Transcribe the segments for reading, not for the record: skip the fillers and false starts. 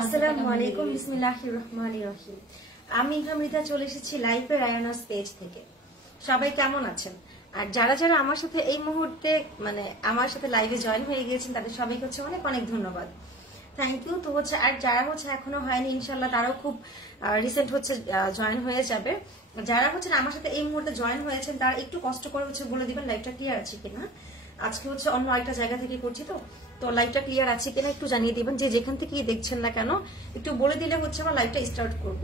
আসসালামু আলাইকুম, বিসমিল্লাহির রহমানির রহিম। আমি ইকরামৃতা চলে এসেছি লাইভে রায়ানাস পেজ থেকে। সবাই কেমন আছেন? আর যারা যারা আমার সাথে এই মুহূর্তে মানে আমার সাথে লাইভে জয়েন হয়ে গিয়েছেন তাদের সবাইকে হচ্ছে অনেক অনেক ধন্যবাদ, থ্যাংক ইউ। তো হচ্ছে আর যারা হচ্ছে এখনো হয়নি ইনশাল্লাহ তারাও খুব রিসেন্ট হচ্ছে জয়েন হয়ে যাবে। যারা হচ্ছে আমার সাথে এই মুহূর্তে জয়েন হয়েছেন তারা একটু কষ্ট করে হচ্ছে বলে দিবেন লাইভটা ক্লিয়ার আছে কিনা। আজকে হচ্ছে অন্য একটা জায়গা থেকে করছি, তো লাইভটা ক্লিয়ার আছে কিনা একটু জানিয়ে দিবেন। যে যেখান থেকে দেখছেন না কেন একটু বলে দিলে হচ্ছে আমরা লাইভটা স্টার্ট করব।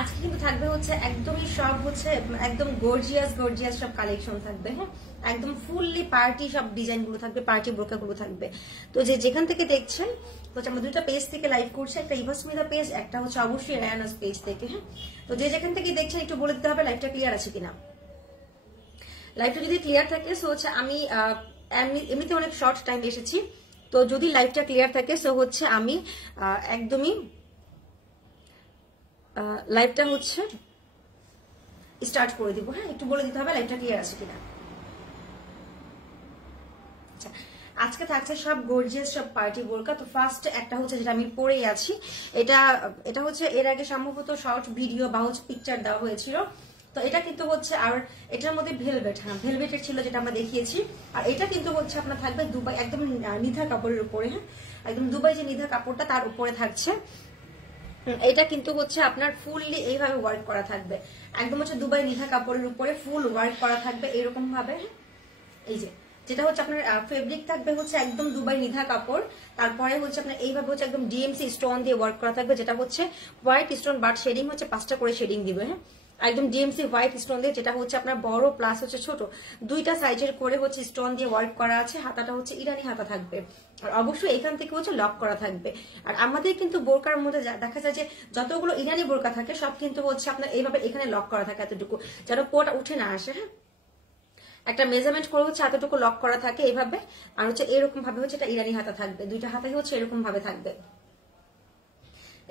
আজকে কিন্তু থাকবে হচ্ছে একদমই সব হচ্ছে একদম গর্জিয়াস গর্জিয়াস সব কালেকশন থাকবে। হ্যাঁ, একদম ফুললি পার্টি সব ডিজাইন গুলো থাকবে, পার্টি বোরকা গুলো থাকবে। তো যে যেখান থেকে দেখছেন হচ্ছে আমরা দুইটা পেজ থেকে লাইভ করছি, একটা ইভাসমিতা পেজ, একটা হচ্ছে অবশ্যই রায়ানাস পেজ থেকে। হ্যাঁ, তো যে যেখান থেকে দেখছেন একটু বলে দিতে হবে লাইভটা ক্লিয়ার আছে কিনা। লাইভটা যদি ক্লিয়ার থাকে সো হচ্ছে আমি এমনিতে অনেক শর্ট টাইম এসেছি, তো যদি লাইভটা ক্লিয়ার থাকে সো হচ্ছে আমি একদমই লাইভটা হচ্ছে স্টার্ট করে দিব। হ্যাঁ, একটু বলে দিতে হবে লাইভটা ক্লিয়ার আছে কিনা। আচ্ছা, আজকে থাকছে সব গর্জিয়াস সব পার্টি বোরকা। তো ফার্স্ট একটা হচ্ছে যেটা আমি পরেই আছি, এটা হচ্ছে এর আগে সম্ভবত শর্ট ভিডিও বা হচ্ছে পিকচার দেওয়া হয়েছিল। তো এটা কিন্তু হচ্ছে আর এটার মধ্যে ভেলভেট, হ্যাঁ ভেলভেটের ছিল যেটা আমরা দেখিয়েছি। আর এটা কিন্তু হচ্ছে আপনার থাকবে দুবাই একদম নিধা কাপড়ের উপরে। হ্যাঁ, একদম দুবাই যে নিধা কাপড়টা তার উপরে থাকছে। এটা কিন্তু হচ্ছে আপনার ফুললি এইভাবে ওয়ার্ক করা থাকবে, একদম হচ্ছে দুবাই নিধা কাপড়ের উপরে ফুল ওয়ার্ক করা থাকবে এরকম ভাবে। এই যে যেটা হচ্ছে আপনার ফেব্রিক থাকবে হচ্ছে একদম দুবাই নিধা কাপড়, তারপরে হচ্ছে আপনার এইভাবে হচ্ছে একদম ডিএমসি স্টোন দিয়ে ওয়ার্ক করা থাকবে, যেটা হচ্ছে হোয়াইট স্টোন বাট শেডিং হচ্ছে 5টা করে শেডিং দিবে। হ্যাঁ, একদম ডিএমসি হোয়াইট স্টোন দিয়ে, যেটা হচ্ছে আপনার বড় প্লাস হচ্ছে ছোট দুইটা সাইজের করে হচ্ছে স্টোন দিয়ে ওয়ার্ক করা আছে। হাতাটা হচ্ছে ইরানি হাতা থাকবে, আর অবশ্যই এখান থেকে হচ্ছে লক করা থাকবে। আর আমাদের কিন্তু বোরকার মধ্যে দেখা যায় যে যতগুলো ইরানি বোরকা থাকে সব কিন্তু হচ্ছে আপনার এইভাবে এখানে লক করা থাকে এতটুকু, যেন কোটা উঠে না আসে। হ্যাঁ, একটা মেজারমেন্ট করে হচ্ছে এতটুকু লক করা থাকে এইভাবে। আর হচ্ছে এরকম ভাবে হচ্ছে এটা ইরানি হাতা থাকবে, দুইটা হাতাই হচ্ছে এরকম ভাবে থাকবে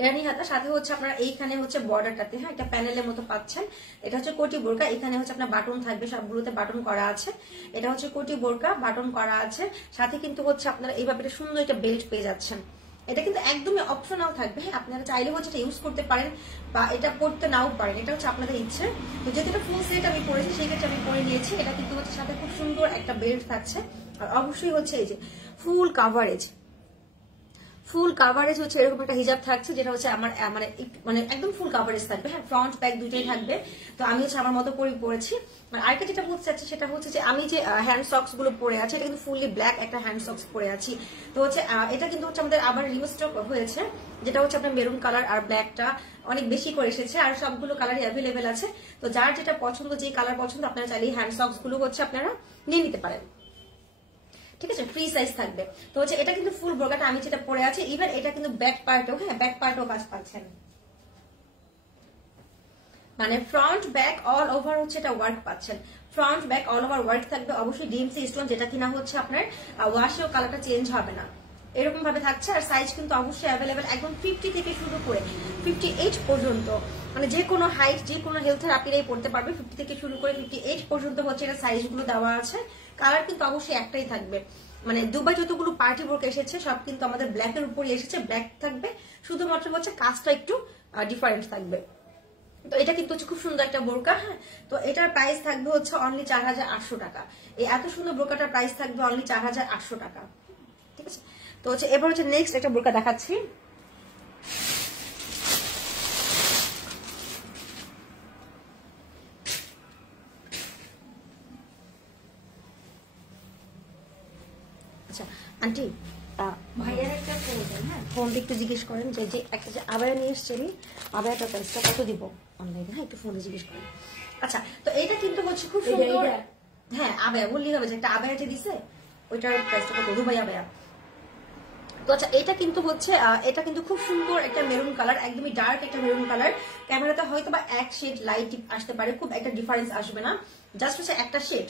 ইরানি হাতা। সাথে হচ্ছে আপনার এইখানে হচ্ছে বর্ডারটাতে হ্যাঁ একটা প্যানেলের মতো পাচ্ছেন। এটা হচ্ছে কোটি বোরকা, এখানে হচ্ছে আপনার বাটন থাকবে, সবগুলোতে বাটন করা আছে। এটা হচ্ছে কোটি বোরকা, বাটন করা আছে। সাথে কিন্তু হচ্ছে আপনারা এইভাবে একটা সুন্দর একটা বেল্ট পেয়ে যাচ্ছেন। এটা কিন্তু একদমই অপশনাল থাকবে। হ্যাঁ, আপনারা চাইলে হচ্ছে এটা ইউজ করতে পারেন বা এটা পড়তে নাও পারেন, এটা হচ্ছে আপনাদের ইচ্ছে। তো যেহেতু এটা ফুল সেট আমি পরেছি সেই ক্ষেত্রে আমি পরে নিয়েছি। এটা কিন্তু হচ্ছে সাথে খুব সুন্দর একটা বেল্ট থাকছে। আর অবশ্যই হচ্ছে এই যে ফুল কাভারেজ হচ্ছে এরকম একটা হিজাব থাকছে, যেটা হচ্ছে আমার মানে একদম ফুল কাভারেজ থাকবে। হ্যাঁ, ফ্রন্ট ব্যাক দুইটাই থাকবে। তো আমি হচ্ছে আমার মতো করে পরেছি। আর আরেকটা যেটা বলতে চাচ্ছি সেটা হচ্ছে যে আমি যে হ্যান্ড সক্স গুলো পরে আছি এটা কিন্তু ফুললি ব্ল্যাক একটা হ্যান্ড সক্স পরে আছি। তো হচ্ছে এটা কিন্তু হচ্ছে আমাদের আবার রিস্টক হয়েছে, যেটা হচ্ছে আপনার মেরুন কালার আর ব্ল্যাকটা অনেক বেশি করে এসেছে। আর সবগুলো কালারই অ্যাভেলেবেল আছে। তো যার যেটা পছন্দ, যে কালার পছন্দ আপনারা চাইলে হ্যান্ড সক্স গুলো হচ্ছে আপনারা নিয়ে নিতে পারেন। ঠিক আছে, ফ্রি সাইজ থাকবে। তো হচ্ছে এটা কিন্তু ফুল বোরকাটা আমি যেটা পরে আছি, ইভেন এটা কিন্তু ব্যাক পার্টও, হ্যাঁ ব্যাক পার্টও কাজ পাচ্ছেন, মানে ফ্রন্ট ব্যাক অল ওভার হচ্ছে এটা ওয়ার্ক পাচ্ছেন। Front back all over work থাকবে, অবশ্যই ডিএমসি স্টোন, যেটা কিনা হচ্ছে আপনার ওয়াশেও কালারটা চেঞ্জ হবে না, এরকম ভাবে থাকছে। আর সাইজ কিন্তু অবশ্যই অ্যাভেলেবেল, একদম 50 থেকে শুরু করে 58 পর্যন্ত, মানে যে কোনো হাইট যে কোনো হেলথের আপিরাই পড়তে পারবে। 50 থেকে শুরু করে 58 পর্যন্ত হচ্ছে এটা সাইজ গুলো দেওয়া আছে। কালার কিন্তু অবশ্যই একটাই থাকবে, মানে দুবাই যতগুলো পার্টি বোরকা এসেছে সব কিন্তু আমাদের ব্ল্যাক এর উপরই এসেছে, ব্ল্যাক থাকবে, শুধুমাত্র হচ্ছে কাজটা একটু ডিফারেন্ট থাকবে। তো এটা কিন্তু হচ্ছে খুব সুন্দর একটা বোরকা। হ্যাঁ, তো এটার প্রাইস থাকবে হচ্ছে অনলি 4800 টাকা। এই এত সুন্দর বোরকাটার প্রাইস থাকবে অনলি 4800 টাকা। ঠিক আছে, তো হচ্ছে এবার হচ্ছে নেক্সট একটা বোরকা দেখাচ্ছি। আচ্ছা আন্টি ভাইয়ার একটা প্রয়োজন, হ্যাঁ ফোন একটু জিজ্ঞেস করেন যে যে একটা যে আবায়া নিয়ে এসছে আমি আবায়াটার প্রাইসটা কত দিব অনলাইনে, হ্যাঁ একটু ফোনে জিজ্ঞেস করেন। আচ্ছা তো এটা কিন্তু হচ্ছে খুব সুন্দর, হ্যাঁ আবায়া বললেই হবে যে একটা আবায়া যে দিছে ওইটার প্রাইসটা কত, দুবাই আবায়া। তো আচ্ছা এটা কিন্তু হচ্ছে এটা কিন্তু খুব সুন্দর একটা মেরুন কালার, একদমই ডার্ক একটা মেরুন কালার। ক্যামেরাতে হয়তো বা এক শেড লাইট আসতে পারে, খুব একটা ডিফারেন্স আসবে না, জাস্ট হচ্ছে একটা শেড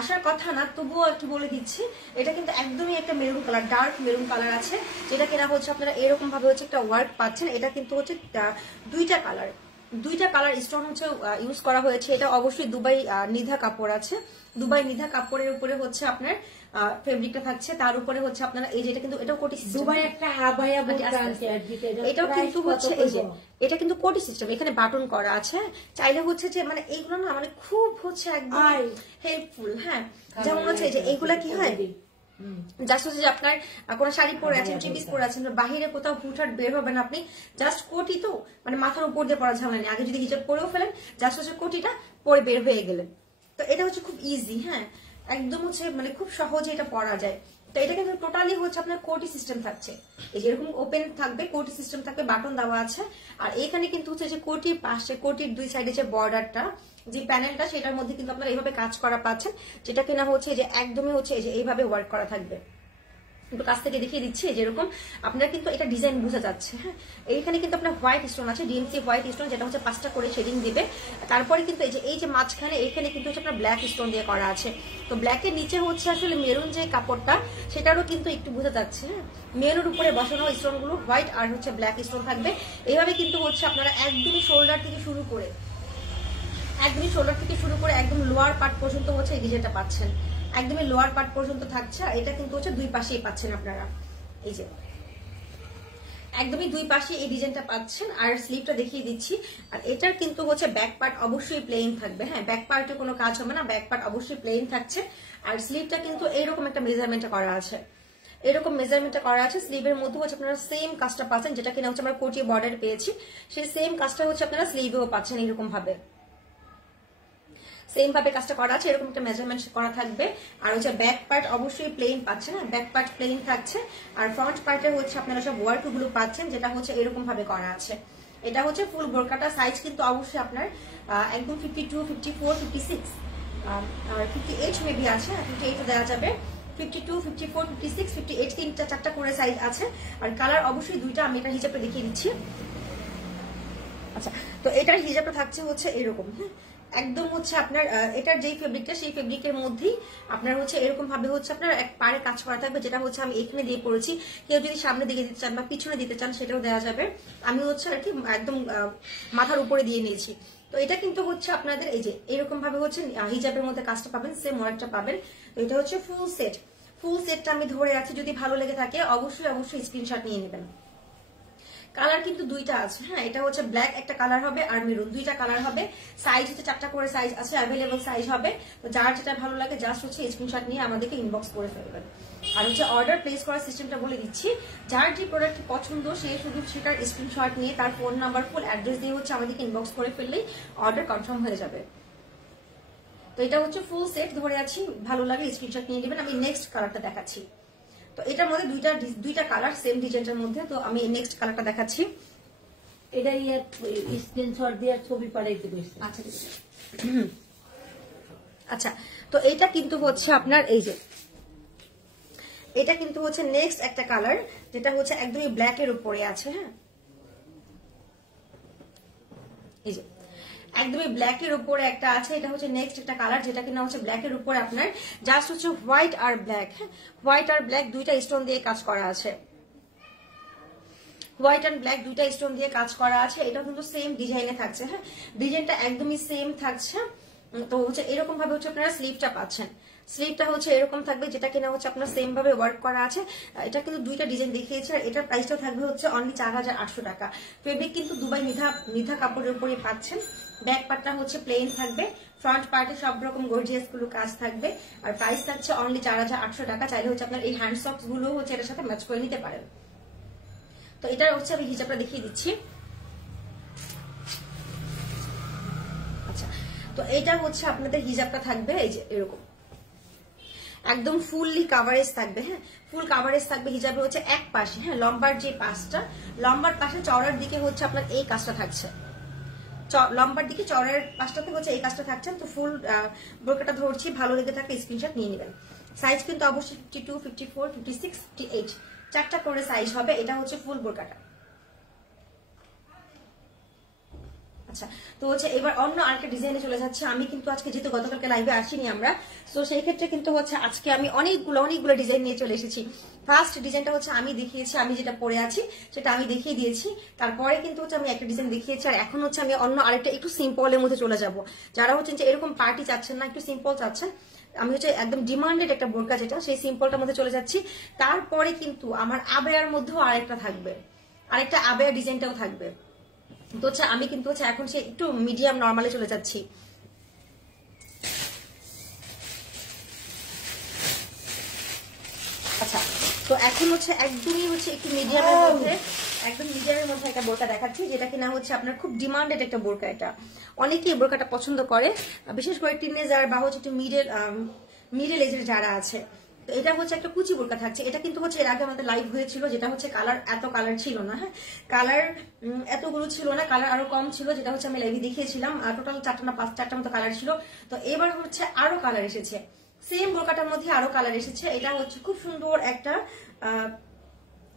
আসার কথা না, তবুও আর কি বলে দিচ্ছি এটা কিন্তু একদমই একটা maroon colour, dark maroon colour আছে, যেটা কিনা হচ্ছে আপনারা এরকম ভাবে হচ্ছে একটা ওয়ার্ক পাচ্ছেন। এটা কিন্তু হচ্ছে দুইটা কালার স্টোন হচ্ছে ইউজ করা হয়েছে। এটা অবশ্যই দুবাই নিধা কাপড় আছে, দুবাই নিধা কাপড়ের উপরে হচ্ছে আপনার ফেব্রিকটা থাকছে, তার উপরে হচ্ছে আপনারা এই যে এটা কিন্তু এটাও কোটি সিস্টেম, দুবাই একটা আবায়া এটাও কিন্তু হচ্ছে এই যে এটা কিন্তু কোটি সিস্টেম, এখানে বাটন করা আছে, চাইলে হচ্ছে যে মানে এইগুলো না মানে খুব হচ্ছে একদম হেল্পফুল। হ্যাঁ যেমন হচ্ছে এই যে এইগুলা কি হয় জাস্ট হচ্ছে যে আপনার কোন শাড়ি পরে আছেন, থ্রি পিস পরে আছেন, বাহিরে কোথাও হুটহাট বের হবেন আপনি, জাস্ট কোটি তো মানে মাথার উপর দিয়ে পরা ঝামেলা নেই, আগে যদি হিজাব পরেও ফেলেন জাস্ট হচ্ছে কোটিটা পরে বের হয়ে গেলেন। তো এটা হচ্ছে খুব ইজি, হ্যাঁ একদম হচ্ছে মানে খুব সহজে এটা পরা যায়। তো এটা কিন্তু টোটালি হচ্ছে আপনার কোটি সিস্টেম থাকছে, এই যে এরকম ওপেন থাকবে, কোটি সিস্টেম থাকবে, বাটন দেওয়া আছে। আর এখানে কিন্তু হচ্ছে যে কোটির পাশে কোটির দুই সাইডে যে বর্ডারটা যে প্যানেলটা সেটার মধ্যে কিন্তু আপনারা এইভাবে কাজ করা পাচ্ছেন, যেটা কিনা হচ্ছে যে একদমই হচ্ছে যে এইভাবে ওয়ার্ক করা থাকবে। একটু কাছ থেকে দেখিয়ে দিচ্ছি যেরকম আপনারা কিন্তু এটা ডিজাইন বোঝা যাচ্ছে। হ্যাঁ এইখানে কিন্তু আপনার হোয়াইট স্টোন আছে, ডিএমসি হোয়াইট স্টোন, যেটা হচ্ছে 5টা করে শেডিং দিবে। তারপরে কিন্তু এই যে মাঝখানে এইখানে কিন্তু হচ্ছে আপনার ব্ল্যাক স্টোন দিয়ে করা আছে। তো ব্ল্যাকের নিচে হচ্ছে আসলে মেরুন যে কাপড়টা সেটারও কিন্তু একটু বোঝা যাচ্ছে। হ্যাঁ মেরুর উপরে বসানো স্টোন গুলো হোয়াইট আর হচ্ছে ব্ল্যাক স্টোন থাকবে। এইভাবে কিন্তু হচ্ছে আপনারা একদমই শোল্ডার থেকে শুরু করে একদম লোয়ার পার্ট পর্যন্ত হচ্ছে এই ডিজাইনটা পাচ্ছেন, একদমই লোয়ার পার্ট পর্যন্ত থাকছে। আর এটা কিন্তু হচ্ছে দুই পাশেই পাচ্ছেন আপনারা, এই যে একদমই দুই পাশে এই ডিজাইনটা পাচ্ছেন। আর স্লিভটা দেখিয়ে দিচ্ছি, আর এটার কিন্তু হচ্ছে ব্যাক পার্ট অবশ্যই প্লেন থাকবে। হ্যাঁ ব্যাক পার্টে কোনো কাজ হবে না, ব্যাক পার্ট অবশ্যই প্লেন থাকছে। আর স্লিভটা কিন্তু এইরকম একটা মেজারমেন্টে করা আছে, এরকম মেজারমেন্টে করা আছে। স্লিভের মধ্যে হচ্ছে আপনারা সেম কাজটা পাচ্ছেন, যেটা কিনা হচ্ছে আমরা কোটি বর্ডার পেয়েছি, সেই সেম কাজটা হচ্ছে আপনারা স্লিভেও পাচ্ছেন এরকম ভাবে, সেম ভাবে কাজটা করা আছে, এরকম একটা মেজারমেন্ট করা থাকবে। আর হচ্ছে ব্যাক পার্ট অবশ্যই প্লেন পাচ্ছেন, না ব্যাক পার্ট প্লেন থাকছে। আর ফ্রন্ট পার্টে হচ্ছে আপনারা সব ওয়ার্ক গুলো পাচ্ছেন, যেটা হচ্ছে এরকম ভাবে করা আছে। এটা হচ্ছে ফুল বোরকাটা সাইজ কিন্তু অবশ্যই আপনার একদম 52, 54, 56 আর 58 মেবি আছে, 58 দেওয়া যাবে, 52, 54, 56, 58 তিনটা চারটা করে সাইজ আছে। আর কালার অবশ্যই দুইটা, আমি এটা হিসাবে দেখিয়ে দিচ্ছি। আচ্ছা তো এটার হিজাবটা থাকছে হচ্ছে এরকম, হ্যাঁ একদম হচ্ছে আপনার এটার যেই ফেব্রিকটা সেই ফেব্রিকের মধ্যেই আপনার হচ্ছে এরকম ভাবে হচ্ছে আপনার এক পাড়ে কাজ করা থাকবে, যেটা হচ্ছে আমি এখানে দিয়ে পড়েছি। কেউ যদি সামনে দিকে দিতে চান বা পিছনে দিতে চান সেটাও দেওয়া যাবে, আমি হচ্ছে আর কি একদম মাথার উপরে দিয়ে নিয়েছি। তো এটা কিন্তু হচ্ছে আপনাদের এই যে এরকম ভাবে হচ্ছে হিজাবের মধ্যে কাজটা পাবেন, সেম ওয়ার্কটা পাবেন। তো এটা হচ্ছে ফুল সেটটা আমি ধরে আছি, যদি ভালো লেগে থাকে অবশ্যই স্ক্রিনশট নিয়ে নেবেন। কালার কিন্তু দুইটা আছে, হ্যাঁ এটা হচ্ছে ব্ল্যাক একটা কালার হবে আর মেরুন দুইটা কালার হবে। সাইজ হচ্ছে 4টা করে সাইজ আছে, অ্যাভেলেবল সাইজ হবে। তো যার যেটা ভালো লাগে জাস্ট হচ্ছে স্ক্রিনশট নিয়ে আমাদেরকে ইনবক্স করে ফেলবেন। আর হচ্ছে অর্ডার প্লেস করার সিস্টেমটা বলে দিচ্ছি, যার যে প্রোডাক্ট পছন্দ সে শুধু সেটার স্ক্রিনশট নিয়ে তার ফোন নাম্বার ফুল অ্যাড্রেস দিয়ে হচ্ছে আমাদেরকে ইনবক্স করে ফেললেই অর্ডার কনফার্ম হয়ে যাবে। তো এটা হচ্ছে ফুল সেট ধরে আছি, ভালো লাগে স্ক্রিনশট নিয়ে নেবেন। আমি নেক্সট কালারটা দেখাচ্ছি। তো এটার মধ্যে দুইটা কালার সেম ডিজাইনের মধ্যে। তো আমি নেক্সট কালারটা দেখাচ্ছি। এটা স্ক্রিনশট দিয়ে ছবি পাঠাইতে কইছে। আচ্ছা আচ্ছা তো এটা কিন্তু হচ্ছে আপনার এই যে এটা কিন্তু হচ্ছে নেক্সট একটা কালার, যেটা হচ্ছে একদমই ব্ল্যাক এর উপরে আছে। হ্যাঁ এই যে একদমই ব্ল্যাক এর উপরে একটা আছে, এটা হচ্ছে নেক্সট একটা কালার, যেটা কিনা হচ্ছে ব্ল্যাক এর উপরে আপনার জাস্ট হচ্ছে হোয়াইট আর ব্ল্যাক, হোয়াইট আর ব্ল্যাক দুইটা স্টোন দিয়ে কাজ করা আছে, হোয়াইট এন্ড ব্ল্যাক দুইটা স্টোন দিয়ে কাজ করা আছে। এটা কিন্তু সেম ডিজাইনে থাকছে, হ্যাঁ ডিজাইনটা একদমই সেম থাকছে। তো হচ্ছে এরকম ভাবে হচ্ছে আপনারা স্লিভটা পাচ্ছেন, স্লিভটা হচ্ছে এরকম থাকবে, যেটা কিনা হচ্ছে আপনার সেম ভাবে ওয়ার্ক করা আছে। এটা কিন্তু দুইটা ডিজাইন দেখিয়েছে, আর এটার প্রাইসটা থাকবে হচ্ছে অনলি 4800 টাকা। ফেব্রিক কিন্তু দুবাই নিধা কাপড়ের উপরে পাচ্ছেন। ব্যাক পার্টটা হচ্ছে প্লেন থাকবে, ফ্রন্ট পার্টে সব রকম গর্জিয়াস গুলো কাজ থাকবে। আর প্রাইস থাকছে অনলি 4800 টাকা। চাইলে হচ্ছে আপনার এই হ্যান্ড সক্স গুলো হচ্ছে এটার সাথে ম্যাচ করে নিতে পারেন। তো এটা হচ্ছে আমি হিজাবটা দেখিয়ে দিচ্ছি। আচ্ছা তো এটা হচ্ছে আপনাদের হিজাবটা থাকবে এই যে এরকম একদম ফুললি কাভারেজ থাকবে। হ্যাঁ, ফুল কাভারেজ থাকবে হিজাবে হচ্ছে এক পাশে। হ্যাঁ, লম্বার যে পাশটা, লম্বার পাশে চওড়ার দিকে হচ্ছে আপনার এই কাজটা থাকছে, লম্বার দিকে চওড়ার পাশটাতে হচ্ছে এই কাজটা থাকছে। তো ফুল বোরকাটা ধরছি, ভালো লেগে থাকলে স্ক্রিনশট নিয়ে নেবেন। সাইজ কিন্তু অবশ্যই 52, 54, 56, 58 চারটা করে সাইজ হবে। এটা হচ্ছে ফুল বোরকাটা। আচ্ছা, তো হচ্ছে এবার অন্য আরেকটা ডিজাইনে চলে যাচ্ছে। আমি কিন্তু আজকে যেহেতু গতকালকে লাইভে আসিনি আমরা, তো সেই ক্ষেত্রে কিন্তু হচ্ছে আজকে আমি অনেকগুলো ডিজাইন নিয়ে চলে এসেছি। ফার্স্ট ডিজাইনটা হচ্ছে আমি দেখিয়েছি, আমি যেটা পরে আছি সেটা আমি দেখিয়ে দিয়েছি। তারপরে কিন্তু হচ্ছে আমি একটা ডিজাইন দেখিয়েছি, আর এখন হচ্ছে আমি অন্য আরেকটা একটু সিম্পলের মধ্যে চলে যাব। যারা হচ্ছেন যে এরকম পার্টি চাচ্ছেন না, একটু সিম্পল চাচ্ছেন, আমি হচ্ছে একদম ডিমান্ডেড একটা বোরকা যেটা, সেই সিম্পলটার মধ্যে চলে যাচ্ছি। তারপরে কিন্তু আমার আবেয়ার মধ্যেও আরেকটা থাকবে, আরেকটা আবেয়া ডিজাইনটাও থাকবে। তো হচ্ছে আমি কিন্তু হচ্ছে এখন সে একটু মিডিয়াম নরমালে চলে যাচ্ছি। আচ্ছা, তো এখন হচ্ছে একদমই হচ্ছে একটু মিডিয়ামের মধ্যে, একদম মিডিয়ামের মধ্যে একটা বোরকা দেখাচ্ছি, যেটা কিনা হচ্ছে আপনার খুব ডিমান্ডেড একটা বোরকা। এটা অনেকেই বোরকাটা পছন্দ করে, বিশেষ করে টিনেজার বা হচ্ছে একটু মিডল এজের যারা আছে। তো এটা হচ্ছে একটা কুচি বোরকা থাকছে। এটা কিন্তু হচ্ছে এর আগে আমাদের লাইভ হয়েছিল, যেটা হচ্ছে এত কালার ছিল না। হ্যাঁ, কালার এতগুলো ছিল না, কালার আরো কম ছিল, যেটা হচ্ছে আমি লাইভে দেখিয়েছিলাম। টোটাল 4টা না 5টা মতো কালার ছিল। তো এবার হচ্ছে আরো কালার এসেছে, সেম বোরকাটার মধ্যে আরো কালার এসেছে। এটা হচ্ছে খুব সুন্দর একটা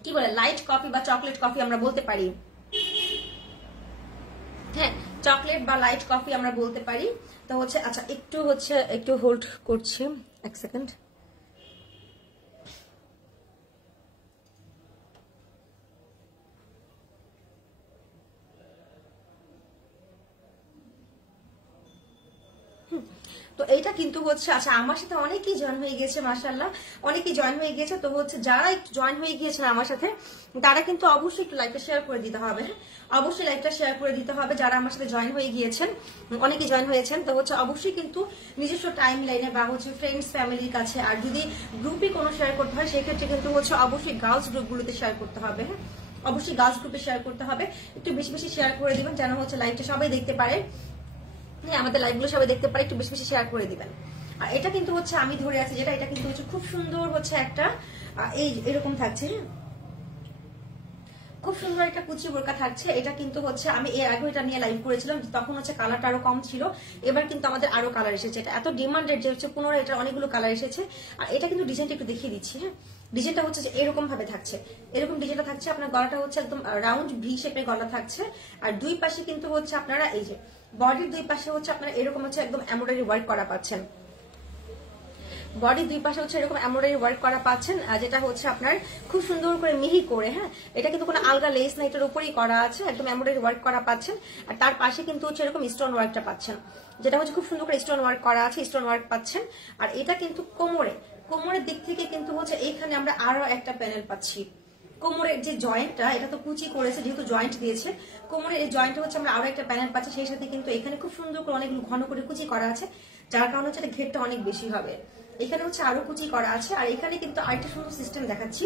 কি বলে লাইট কফি বা চকলেট কফি আমরা বলতে পারি। হ্যাঁ, চকলেট বা লাইট কফি আমরা বলতে পারি। তো হচ্ছে আচ্ছা একটু হোল্ড করছি, এক সেকেন্ড। তো এইটা কিন্তু হচ্ছে আচ্ছা আমার সাথে অনেকেই জয়েন হয়ে গেছে, মাশাআল্লাহ অনেকেই জয়েন হয়ে গেছে। তো হচ্ছে যারা একটু জয়েন হয়ে গিয়েছেন আমার সাথে, তারা কিন্তু অবশ্যই একটু লাইকটা শেয়ার করে দিতে হবে। অবশ্যই লাইকটা শেয়ার করে দিতে হবে যারা আমার সাথে জয়েন হয়ে গিয়েছেন, অনেকেই জয়েন হয়েছেন। তো হচ্ছে অবশ্যই কিন্তু নিজস্ব টাইম লাইনে বা হচ্ছে ফ্রেন্ডস ফ্যামিলির কাছে, আর যদি গ্রুপে কোনো শেয়ার করতে হয় সেক্ষেত্রে কিন্তু হচ্ছে অবশ্যই গার্লস গ্রুপগুলোতে শেয়ার করতে হবে। হ্যাঁ, অবশ্যই গার্লস গ্রুপে শেয়ার করতে হবে। একটু বেশি বেশি শেয়ার করে দিবেন যেন হচ্ছে লাইভটা সবাই দেখতে পারে। আমাদের লাইভগুলো সবাই দেখতে পারে, একটু বেশি বেশি শেয়ার করে দিবেন। আর এটা কিন্তু হচ্ছে আমি ধরে আছি যেটা, এটা কিন্তু হচ্ছে খুব সুন্দর হচ্ছে একটা এরকম থাকছে, খুব সুন্দর একটা কুচি বোরকা থাকছে। এটা কিন্তু হচ্ছে আমি এর আগে এটা নিয়ে লাইভ করেছিলাম, তখন হচ্ছে কালারটা আরো কম ছিল। এবার কিন্তু আমাদের আরো কালার এসেছে। এটা এত ডিমান্ডেড যে হচ্ছে পুনরায় এটা অনেকগুলো কালার এসেছে। আর এটা কিন্তু ডিজাইনটা একটু দেখিয়ে দিচ্ছি। হ্যাঁ, ডিজাইনটা হচ্ছে যে এরকম ভাবে থাকছে, এরকম ডিজাইনটা থাকছে। আপনার গলাটা হচ্ছে একদম রাউন্ড ভি শেপের গলা থাকছে। আর দুই পাশে কিন্তু হচ্ছে আপনারা এই যে বডির দুই পাশে হচ্ছে আপনারা এরকম হচ্ছে একদম এমব্রয়ডারি ওয়ার্ক করা পাচ্ছেন। বডির দুই পাশে হচ্ছে এরকম এমব্রয়ডারি ওয়ার্ক করা পাচ্ছেন, যেটা হচ্ছে আপনার খুব সুন্দর করে মিহি করে। হ্যাঁ, এটা কিন্তু কোনো আলগা লেস না, এটার উপরেই করা আছে, একদম এমব্রয়ডারি ওয়ার্ক করা পাচ্ছেন। আর তার পাশে কিন্তু হচ্ছে এরকম স্টোন ওয়ার্কটা পাচ্ছেন, যেটা হচ্ছে খুব সুন্দর করে স্টোন ওয়ার্ক করা আছে, স্টোন ওয়ার্ক পাচ্ছেন। আর এটা কিন্তু কোমরের দিক থেকে কিন্তু হচ্ছে এইখানে আমরা আরো একটা প্যানেল পাচ্ছি। কোমরের যে জয়েন্টটা, এটা তো কুচি করেছে যেহেতু জয়েন্ট দিয়েছে, কোমরের এই জয়েন্টে হচ্ছে আমরা আরো একটা প্যানেল পাচ্ছি। সেই সাথে কিন্তু এখানে খুব সুন্দর করে অনেকগুলো ঘন করে কুচি করা আছে, যার কারণে হচ্ছে এটা ঘেরটা অনেক বেশি হবে। এখানে হচ্ছে আরো কুচি করা আছে। আর এখানে কিন্তু আরেকটা সুন্দর সিস্টেম দেখাচ্ছি,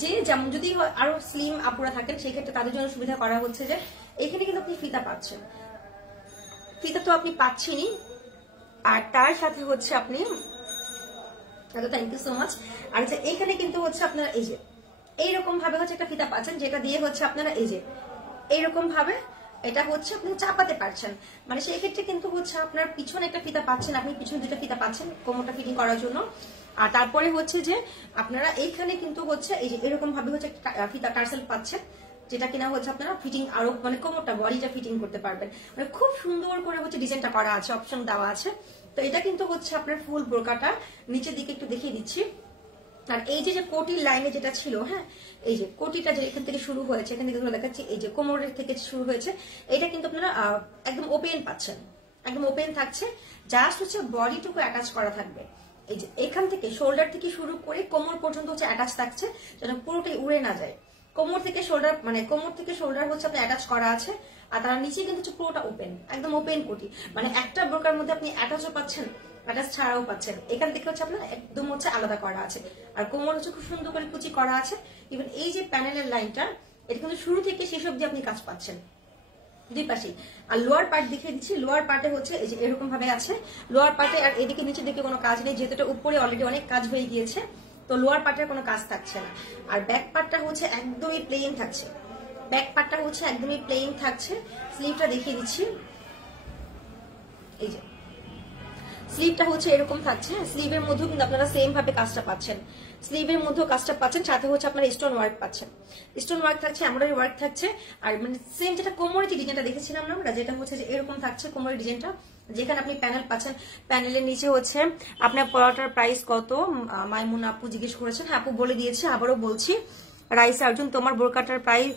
যে যেমন যদি আরো স্লিম আপুরা থাকেন সেক্ষেত্রে তাদের জন্য সুবিধা করা হচ্ছে যে এখানে কিন্তু আপনি ফিতা পাচ্ছেন, ফিতা তো আপনি পাচ্ছেনই, আর তার সাথে হচ্ছে আপনি থ্যাংক ইউ সো মাচ। আর যে এখানে কিন্তু হচ্ছে আপনারা এই যে এইরকম ভাবে হচ্ছে একটা ফিতা পাচ্ছেন, যেটা দিয়ে হচ্ছে আপনারা এই যে এইরকম ভাবে এটা হচ্ছে আপনি চাপাতে পারছেন। মানে সেই ক্ষেত্রে কিন্তু হচ্ছে আপনার পিছনে একটা ফিতা পাচ্ছেন, আপনি পিছনে দুটো ফিতা পাচ্ছেন কোমরটা ফিটিং করার জন্য। আর তারপরে হচ্ছে যে আপনারা এইখানে কিন্তু হচ্ছে এই যে এরকম ভাবে হচ্ছে ফিতা টার্সেল পাচ্ছেন, যেটা কিনা হচ্ছে আপনারা ফিটিং আরো মানে কোমরটা বডিটা ফিটিং করতে পারবেন। মানে খুব সুন্দর করে হচ্ছে ডিজাইনটা করা আছে, অপশন দেওয়া আছে। তো এটা কিন্তু হচ্ছে আপনার ফুল বোরকাটা নিচের দিকে একটু দেখিয়ে দিচ্ছি। আর এই যে কোটির লাইনে যেটা ছিল, হ্যাঁ এই যে কোটিটা যে এখান থেকে শুরু হয়েছে, এখান থেকে দেখাচ্ছি এই যে কোমরের থেকে শুরু হয়েছে, এটা কিন্তু আপনারা একদম ওপেন পাচ্ছেন, একদম ওপেন থাকছে। জাস্ট হচ্ছে বডিটুকু অ্যাটাচ করা থাকবে। এই যে এখান থেকে শোল্ডার থেকে শুরু করে কোমর পর্যন্ত হচ্ছে অ্যাটাচ থাকছে, যেন পুরোটাই উড়ে না যায়। কোমর থেকে শোল্ডার হচ্ছে আপনার অ্যাটাচ করা আছে। আর তার নিচে কিন্তু হচ্ছে পুরোটা ওপেন, একদম ওপেন কোটি। মানে একটা বোরকার মধ্যে আপনি অ্যাটাচও পাচ্ছেন, অ্যাটাচ ছাড়াও পাচ্ছেন। এখান থেকে হচ্ছে আপনার একদম হচ্ছে আলাদা করা আছে। আর কোমর হচ্ছে খুব সুন্দর করে কুচি করা আছে। ইভেন এই যে প্যানেলের লাইনটা, এটা কিন্তু শুরু থেকে শেষ অবধি আপনি কাজ পাচ্ছেন। দুই পাশে। আর লোয়ার পার্ট দেখিয়ে দিচ্ছি, লোয়ার পার্টে হচ্ছে এই যে এরকম ভাবে আছে লোয়ার পার্টে, আর এদিকে নিচের দিকে কোনো কাজ নেই, যেহেতু এটা উপরে অলরেডি অনেক কাজ হয়ে গিয়েছে, তো লোয়ার পার্টের কোনো কাজ থাকছে না। আর ব্যাক পার্টটা হচ্ছে একদমই প্লেন থাকছে, ব্যাক পার্টটা হচ্ছে একদমই প্লেন থাকছে। স্লিভটা দেখিয়ে দিচ্ছি, এই যে স্লিভটা হচ্ছে এরকম থাকছে। স্লিভের মধ্যেও কিন্তু আপনারা সেম ভাবে কাজটা পাচ্ছেন, স্লিভের মধ্যেও কাজটা পাচ্ছেন, সাথে হচ্ছে আপনারা স্টোন ওয়ার্ক পাচ্ছেন, স্টোন ওয়ার্ক থাকছে, এমব্রয়ডারি ওয়ার্ক থাকছে। আর মানে সেম যেটা কোমরের যে ডিজাইনটা দেখেছিলাম না আমরা, যেটা হচ্ছে যে এরকম থাকছে কোমরের ডিজাইনটা, যেখানে আপনি প্যানেল পাচ্ছেন। প্যানেলের নিচে হচ্ছে আপনার পরাটার প্রাইস কত মাইমুন আপু জিজ্ঞেস করেছেন, হ্যাঁ আপু বলে দিয়েছি, আবারও বলছি। রাইসা অর্জুন, তোমার বোরকাটার প্রাইস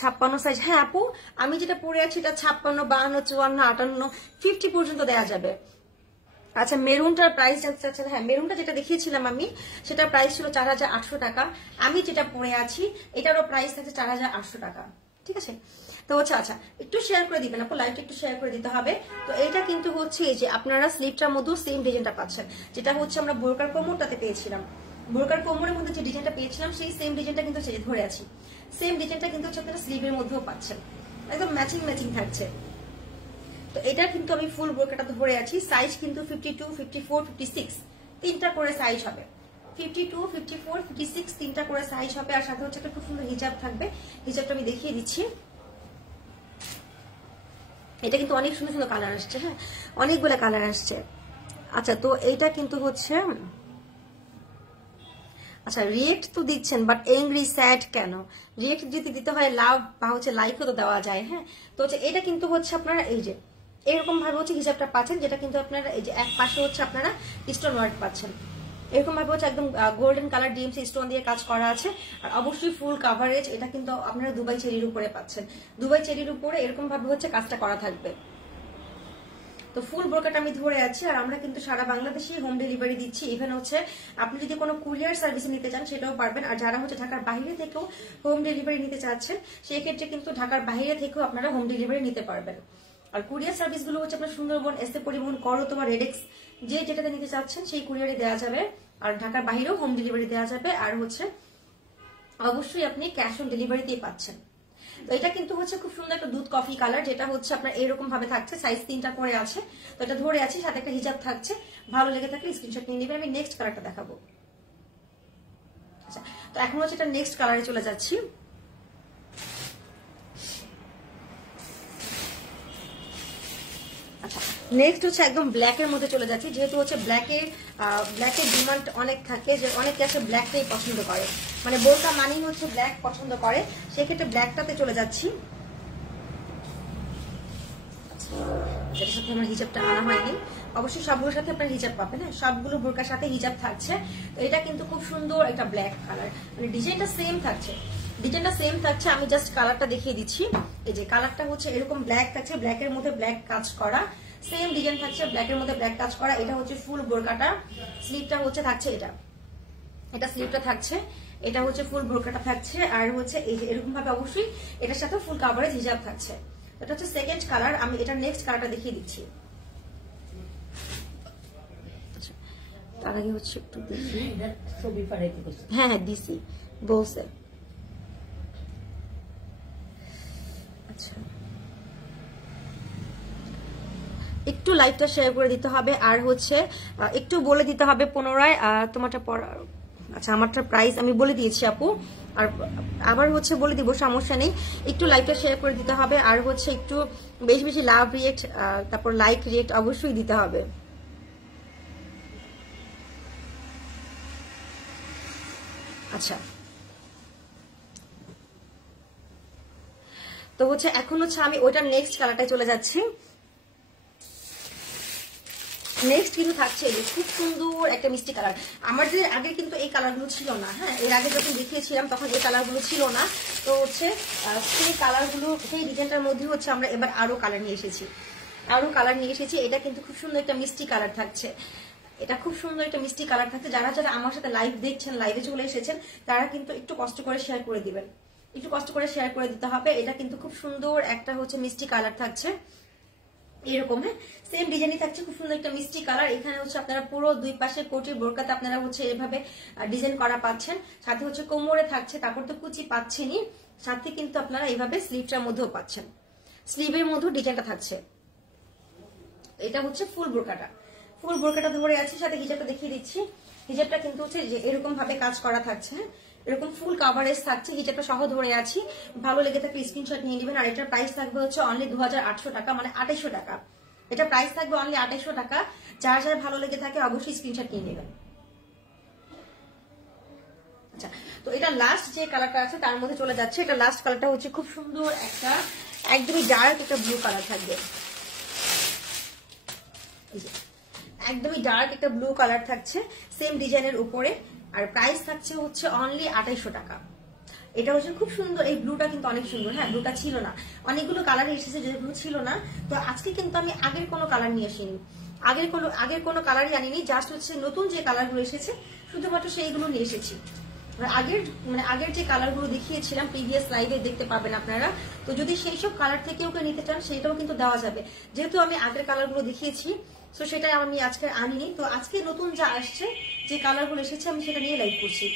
56 সাইজ। হ্যাঁ আপু, আমি যেটা পরে আছি এটা 56, 52, 54, 58, 50 পর্যন্ত দেওয়া যাবে। আচ্ছা, মেরুনটার প্রাইস জানতে চাচ্ছেন? হ্যাঁ, মেরুনটা যেটা দেখিয়েছিলাম আমি, সেটার প্রাইস ছিল 4800 টাকা। আমি যেটা পরে আছি এটারও প্রাইস থাকছে 4800 টাকা, ঠিক আছে? তো হচ্ছে আচ্ছা, একটু শেয়ার করে দিবেন আপু, লাইভটা একটু শেয়ার করে দিতে হবে। তো এইটা কিন্তু হচ্ছে এই যে আপনারা স্লিভটার মধ্যেও সেম ডিজাইনটা পাচ্ছেন, যেটা হচ্ছে আমরা বোরকার কোমরটাতে পেয়েছিলাম। বোরকার কোমরের মধ্যে যে ডিজাইনটা পেয়েছিলাম সেই সেম ডিজাইনটা কিন্তু ধরে আছি, সেম ডিজাইনটা কিন্তু হচ্ছে আপনারা স্লিভের মধ্যেও পাচ্ছেন, একদম ম্যাচিং ম্যাচিং থাকছে। তো এটা কিন্তু আমি ফুল বোরকাটা ধরে আছি, সাইজ কিন্তু 52, 54, 56 তিনটা করে সাইজ হবে, 52, 54, 56 তিনটা করে সাইজ হবে। আর সাথে হচ্ছে একটা খুব সুন্দর হিজাব থাকবে, হিজাবটা আমি দেখিয়ে দিচ্ছি। এটা কিন্তু অনেক সুন্দর সুন্দর কালার আসছে, হ্যাঁ অনেকগুলো কালার আসছে। আচ্ছা, তো এইটা কিন্তু হচ্ছে আচ্ছা, রিয়েক্ট তো দিচ্ছেন বাট এংরি স্যাড কেন? রিয়েক্ট যদি দিতে হয় লাভ বা হচ্ছে লাইকও তো দেওয়া যায়, হ্যাঁ। তো হচ্ছে এটা কিন্তু হচ্ছে আপনারা এই যে এরকম ভাবে হচ্ছে হিজাবটা পাচ্ছেন, যেটা কিন্তু আপনারা এই যে এক পাশে হচ্ছে আপনারা স্টোন ওয়ার্ক পাচ্ছেন, এরকম ভাবে হচ্ছে একদম গোল্ডেন কালার ডিএমসি স্টোন দিয়ে কাজ করা আছে। আর অবশ্যই ফুল কাভারেজ, এটা কিন্তু আপনারা দুবাই চেরির উপরে পাচ্ছেন, দুবাই চেরির উপরে এরকম ভাবে হচ্ছে কাজটা করা থাকবে। তো ফুল বোরকাটা আমি ধরে আছি, আর আমরা কিন্তু সারা বাংলাদেশে হোম ডেলিভারি দিচ্ছি। ইভেন হচ্ছে আপনি যদি কোনো কুরিয়ার সার্ভিস নিতে চান সেটাও পারবেন। আর যারা হচ্ছে ঢাকার বাইরে থেকেও হোম ডেলিভারি নিতে চাচ্ছেন, সেই ক্ষেত্রে কিন্তু ঢাকার বাইরে থেকেও আপনারা হোম ডেলিভারি নিতে পারবেন। আর কুরিয়ার সার্ভিস গুলো হচ্ছে আপনার সুন্দরবন, এসে পরিবহন, করো অথবা রেডেক্স, যে যেটাতে নিতে চাচ্ছেন সেই কুরিয়ারে দেওয়া যাবে। আর ঢাকার বাইরেও হোম ডেলিভারি দেওয়া যাবে। আর হচ্ছে অবশ্যই আপনি ক্যাশ অন ডেলিভারিতেই পাচ্ছেন। তো এটা কিন্তু হচ্ছে খুব সুন্দর একটা দুধ কফি কালার, যেটা হচ্ছে আপনার এরকম ভাবে থাকছে, সাইজ 3টা করে আছে। তো এটা ধরে আছি, সাথে একটা হিজাব থাকছে। ভালো লেগে থাকলে স্ক্রিনশট নিয়ে নেবেন। আমি নেক্সট কালারটা দেখাবো। আচ্ছা, তো এখন হচ্ছে এটা নেক্সট কালারে চলে যাচ্ছি। আচ্ছা, নেক্সট হচ্ছে একদম ব্ল্যাকের মধ্যে চলে যাচ্ছি, যেহেতু হচ্ছে ব্ল্যাকের ডিমান্ড অনেক থাকে, যে অনেকে আসে ব্ল্যাকটাই পছন্দ করে, মানে বোরকা মানেই হচ্ছে ব্ল্যাক পছন্দ করে, সেক্ষেত্রে ব্ল্যাকটাতে চলে যাচ্ছি। যেটার সাথে আমার হিজাবটা আনা হয়নি, অবশ্যই সবগুলোর সাথে আপনার হিজাব পাবেন, হ্যাঁ সবগুলো বোরকার সাথে হিজাব থাকছে। তো এটা কিন্তু খুব সুন্দর একটা ব্ল্যাক কালার, মানে ডিজাইনটা সেম থাকছে, ডিজাইনটা সেম থাকছে। আমি জাস্ট কালারটা দেখিয়ে দিচ্ছি। এই যে কালারটা হচ্ছে এরকম ব্ল্যাক থাকছে, ব্ল্যাকের মধ্যে ব্ল্যাক কাজ করা, সেম ডিজাইন থাকছে, ব্ল্যাকের মধ্যে ব্ল্যাক কাজ করা। এটা হচ্ছে ফুল বোরকাটা, স্লিভটা হচ্ছে থাকছে এটা স্লিভটা থাকছে, এটা হচ্ছে ফুল বোরকাটা থাকছে। আর হচ্ছে এই যে এরকম ভাবে অবশ্যই এটার সাথে ফুল কাভারেজ হিজাব থাকছে। এটা হচ্ছে সেকেন্ড কালার। আমি এটা নেক্সট কালারটা দেখিয়ে দিচ্ছি। তার আগে হচ্ছে একটু দেখি, ছবি পাঠাইতে বলছি। হ্যাঁ হ্যাঁ দিছি বলছে। আচ্ছা, একটু লাইভটা শেয়ার করে দিতে হবে। আর হচ্ছে একটু বলে দিতে হবে পুনরায় তোমারটা পড়া। আচ্ছা, আমারটা প্রাইস আমি বলে দিয়েছি আপু, আর আবার হচ্ছে বলে দিব, সমস্যা নেই। একটু লাইভটা শেয়ার করে দিতে হবে। আর হচ্ছে একটু বেশি বেশি লাভ রিয়েক্ট, তারপর লাইক রিয়েক্ট অবশ্যই দিতে হবে। আচ্ছা, তো হচ্ছে এখন হচ্ছে আমি ওইটা নেক্সট কালারটায় চলে যাচ্ছি। নেক্সট কিন্তু থাকছে এই খুব সুন্দর একটা মিষ্টি কালার। আমাদের আগে কিন্তু এই কালারগুলো ছিল না, হ্যাঁ এর আগে যখন দেখিয়েছিলাম তখন এই কালারগুলো ছিল না। তো হচ্ছে সেই কালারগুলো, সেই ডিজাইনটার মধ্যে হচ্ছে আমরা এবার আরো কালার নিয়ে এসেছি, এটা কিন্তু খুব সুন্দর একটা মিষ্টি কালার থাকছে, এটা খুব সুন্দর একটা মিষ্টি কালার থাকছে। যারা যারা আমার সাথে লাইভ দেখছেন, লাইভে চলে এসেছেন, তারা কিন্তু একটু কষ্ট করে শেয়ার করে দিবেন, একটু কষ্ট করে শেয়ার করে দিতে হবে। এটা কিন্তু খুব সুন্দর একটা হচ্ছে মিষ্টি কালার থাকছে, এরকম, হ্যাঁ সেম ডিজাইনই থাকছে, খুব সুন্দর একটা মিষ্টি কালার। এখানে হচ্ছে আপনারা পুরো দুই পাশে কোটির বোরকাতে আপনারা হচ্ছে এভাবে ডিজাইন করা পাচ্ছেন, সাথে হচ্ছে কোমরে থাকছে, তারপর তো কুচি পাচ্ছেনই, সাথে কিন্তু আপনারা এইভাবে স্লিভটার মধ্যেও পাচ্ছেন। স্লিভের মধ্যে ডিজাইনটা থাকছে। এটা হচ্ছে ফুল বোরকাটা ধরে আছে, সাথে হিজাবটা দেখিয়ে দিচ্ছি। হিজাবটা কিন্তু হচ্ছে যে এরকম ভাবে কাজ করা থাকছে, এরকম ফুল কাভারেজ থাকছে, হিজাবটা সহ ধরে আছি। ভালো লেগে থাকলে স্ক্রিনশট নিয়ে নেবেন। আর এটার প্রাইস থাকবে হচ্ছে অনলি 2800 টাকা, মানে 2800 টাকা। এটা প্রাইস থাকবে অনলি 2800 টাকা। যার যার ভালো লেগে থাকে অবশ্যই স্ক্রিনশট নিয়ে নেবেন। আচ্ছা, তো এটা লাস্ট যে কালারটা আছে তার মধ্যে চলে যাচ্ছে। এটা লাস্ট কালারটা হচ্ছে খুব সুন্দর একটা একদমই ডার্ক একটা ব্লু কালার থাকবে, একদমই ডার্ক একটা ব্লু কালার থাকছে সেম ডিজাইনের উপরে। আর প্রাইস থাকছে হচ্ছে অনলি 2800 টাকা। এটা হচ্ছে খুব সুন্দর, এই ব্লুটা কিন্তু অনেক সুন্দর। হ্যাঁ, ব্লুটা ছিল না, অনেকগুলো কালার এসেছে যেগুলো ছিল না। তো আজকে কিন্তু আমি আগের কোনো কালার নিয়ে আসিনি, আগের কোনো কালারই আনিনি, জাস্ট হচ্ছে নতুন যে কালারগুলো এসেছে শুধুমাত্র সেইগুলো নিয়ে এসেছি। আগের যে কালারগুলো দেখিয়েছিলাম প্রিভিয়াস লাইভে দেখতে পাবেন আপনারা। তো যদি সেই সব কালার থেকে ওকে নিতে চান সেটাও কিন্তু দেওয়া যাবে, যেহেতু আমি আগের কালারগুলো দেখিয়েছি। তো সেটা আমি আজকে আনিনি। তো আজকে নতুন যা আসছে, যে কালারগুলো এসেছে আমি সেটা নিয়ে লাইভ করছি।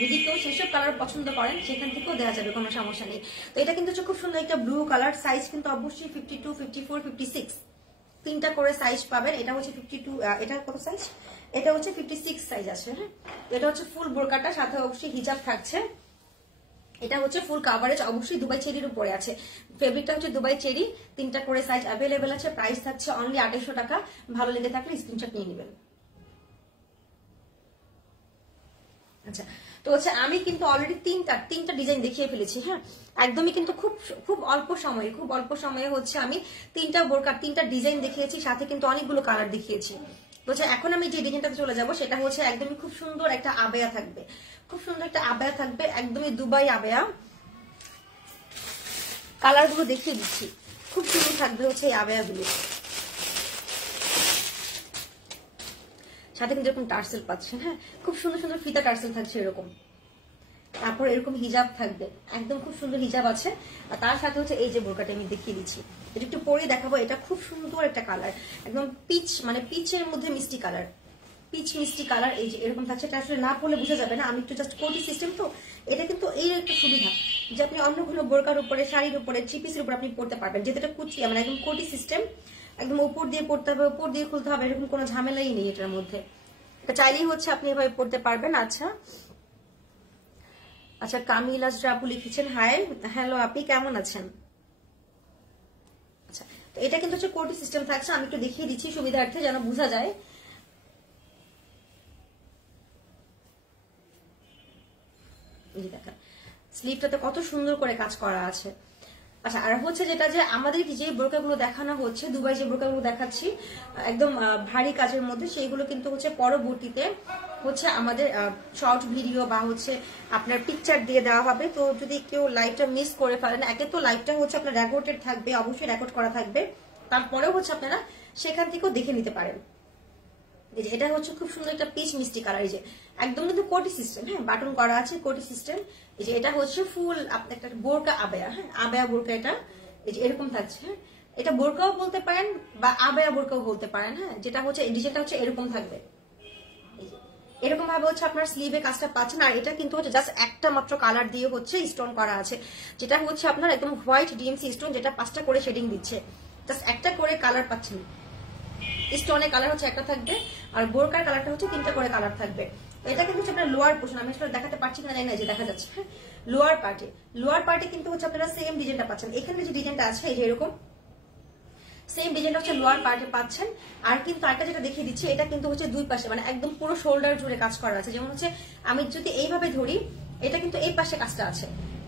যদি কেউ সেসব কালার পছন্দ করেন সেখান থেকেও দেওয়া যাবে, কোনো সমস্যা নেই। তো এটা কিন্তু খুব সুন্দর একটা ব্লু কালার। সাইজ কিন্তু অবশ্যই 52, 54, 56 তিনটা করে সাইজ পাবেন। এটা হচ্ছে 52, এটা কত সাইজ? এটা হচ্ছে 56 সাইজ আছে। হ্যাঁ, এটা হচ্ছে ফুল বোরকাটা, সাথে অবশ্যই হিজাব থাকছে। এটা হচ্ছে ফুল কাভারেজ, অবশ্যই দুবাই চেরির উপরে আছে। ফেব্রিকটা হচ্ছে দুবাই চেরি, তিনটা করে সাইজ অ্যাভেলেবেল আছে। প্রাইস থাকছে অনলি 2800 টাকা। ভালো লেগে থাকলে স্ক্রিনশট নিয়ে নেবেন। আচ্ছা, তো হচ্ছে আমি কিন্তু অলরেডি তিনটা ডিজাইন দেখিয়ে ফেলেছি। হ্যাঁ, একদমই কিন্তু খুব অল্প সময়ে হচ্ছে আমি তিনটা ডিজাইন দেখিয়েছি, সাথে কিন্তু অনেকগুলো কালার দেখিয়েছি। বলছে এখন আমি যে ডিজাইনটাতে চলে যাব সেটা হচ্ছে একদমই খুব সুন্দর একটা আবেয়া থাকবে, একদমই দুবাই আবেয়া। কালারগুলো দেখিয়ে দিচ্ছি, খুব সুন্দর থাকবে হচ্ছে এই আবেয়াগুলো। সাথে কিন্তু এরকম টার্সেল পাচ্ছেন। হ্যাঁ, খুব সুন্দর সুন্দর ফিতা টার্সেল থাকছে এরকম। তারপর এরকম হিজাব থাকবে, একদম খুব সুন্দর হিজাব আছে। আর তার সাথে হচ্ছে এই যে বোরকাটা আমি দেখিয়ে দিচ্ছি, এটা একটু পরে দেখাবো। এটা খুব সুন্দর একটা কালার, একদম পিচ, মানে পিচের মধ্যে মিষ্টি কালার, মিষ্টি কালার। এই যে এরকম থাকছে, এটা আসলে না পড়লে বোঝা যাবে না। আমি একটু জাস্ট কোটি সিস্টেম, তো এটা কিন্তু এই একটা সুবিধা যে আপনি অন্য কোনো বোরকার উপরে, শাড়ির উপরে, থ্রি পিসের উপরে আপনি পড়তে পারবেন, যেটা কুচি, মানে একদম কোটি সিস্টেম, একদম উপর দিয়ে পড়তে হবে, উপর দিয়ে খুলতে হবে, এরকম কোনো ঝামেলাই নেই এটার মধ্যে। এটা চাইলেই হচ্ছে আপনি এভাবে পড়তে পারবেন। আচ্ছা, কামিলা আপু লিখেছেন হাই, হ্যালো আপনি কেমন আছেন? আচ্ছা, তো এটা কিন্তু হচ্ছে কোটি সিস্টেম থাকছে। আমি একটু দেখিয়ে দিচ্ছি সুবিধার্থে যেন বোঝা যায়। দেখেন স্লিভটাতে কত সুন্দর করে কাজ করা আছে। আচ্ছা, আর হচ্ছে যেটা যে আমাদের যে বোরকাগুলো দেখানো হচ্ছে, দুবাই যে বোরকাগুলো দেখাচ্ছি একদম ভারী কাজের মধ্যে, সেইগুলো কিন্তু হচ্ছে পরবর্তীতে হচ্ছে আমাদের শর্ট ভিডিও বা হচ্ছে আপনার পিকচার দিয়ে দেওয়া হবে। তো যদি কেউ লাইভটা মিস করে ফেলেন, একে তো লাইভটা হচ্ছে আপনার রেকর্ডেড থাকবে, অবশ্যই রেকর্ড করা থাকবে, তারপরেও হচ্ছে আপনারা সেখান থেকেও দেখে নিতে পারেন। এটা হচ্ছে খুব সুন্দর একটা পিচ মিষ্টি কালার, এই যে একদম কিন্তু কোটি সিস্টেম। হ্যাঁ, বাটন করা আছে, কোটি সিস্টেম। এই যে এটা হচ্ছে ফুল আপনার একটা বোরকা আবেয়া। হ্যাঁ, আবেয়া বোরকা এটা, এই যে এরকম থাকছে। হ্যাঁ, এটা বোরকাও বলতে পারেন বা আবেয়া বোরকাও বলতে পারেন। হ্যাঁ, যেটা হচ্ছে এই ডিজাইনটা হচ্ছে এরকম থাকবে, এরকম ভাবে হচ্ছে আপনার স্লিভে কাজটা পাচ্ছেন। আর এটা কিন্তু হচ্ছে জাস্ট একটা মাত্র কালার দিয়ে হচ্ছে স্টোন করা আছে, যেটা হচ্ছে আপনার একদম হোয়াইট ডিএমসি স্টোন, যেটা 5টা করে শেডিং দিচ্ছে। জাস্ট একটা করে কালার পাচ্ছেন। স্টোনের কালার হচ্ছে একটা থাকবে, আর বোরকার কালারটা হচ্ছে 3টা করে কালার থাকবে। এটা কিন্তু হচ্ছে আপনার লোয়ার পোর্শন, আমি আসলে দেখাতে পারছি না, জানি না, যে দেখা যাচ্ছে। হ্যাঁ, লোয়ার পার্টে কিন্তু হচ্ছে আপনারা সেম ডিজাইনটা পাচ্ছেন। এখানে যে ডিজাইনটা আছে এই যে এরকম সেম ডিজাইনটা হচ্ছে লোয়ার পার্টে পাচ্ছেন। আর কিন্তু আরেকটা যেটা দেখিয়ে দিচ্ছি, এটা কিন্তু হচ্ছে দুই পাশে, মানে একদম পুরো শোল্ডার জুড়ে কাজ করা আছে। যেমন হচ্ছে আমি যদি এইভাবে ধরি, এটা কিন্তু এই পাশে কাজটা আছে।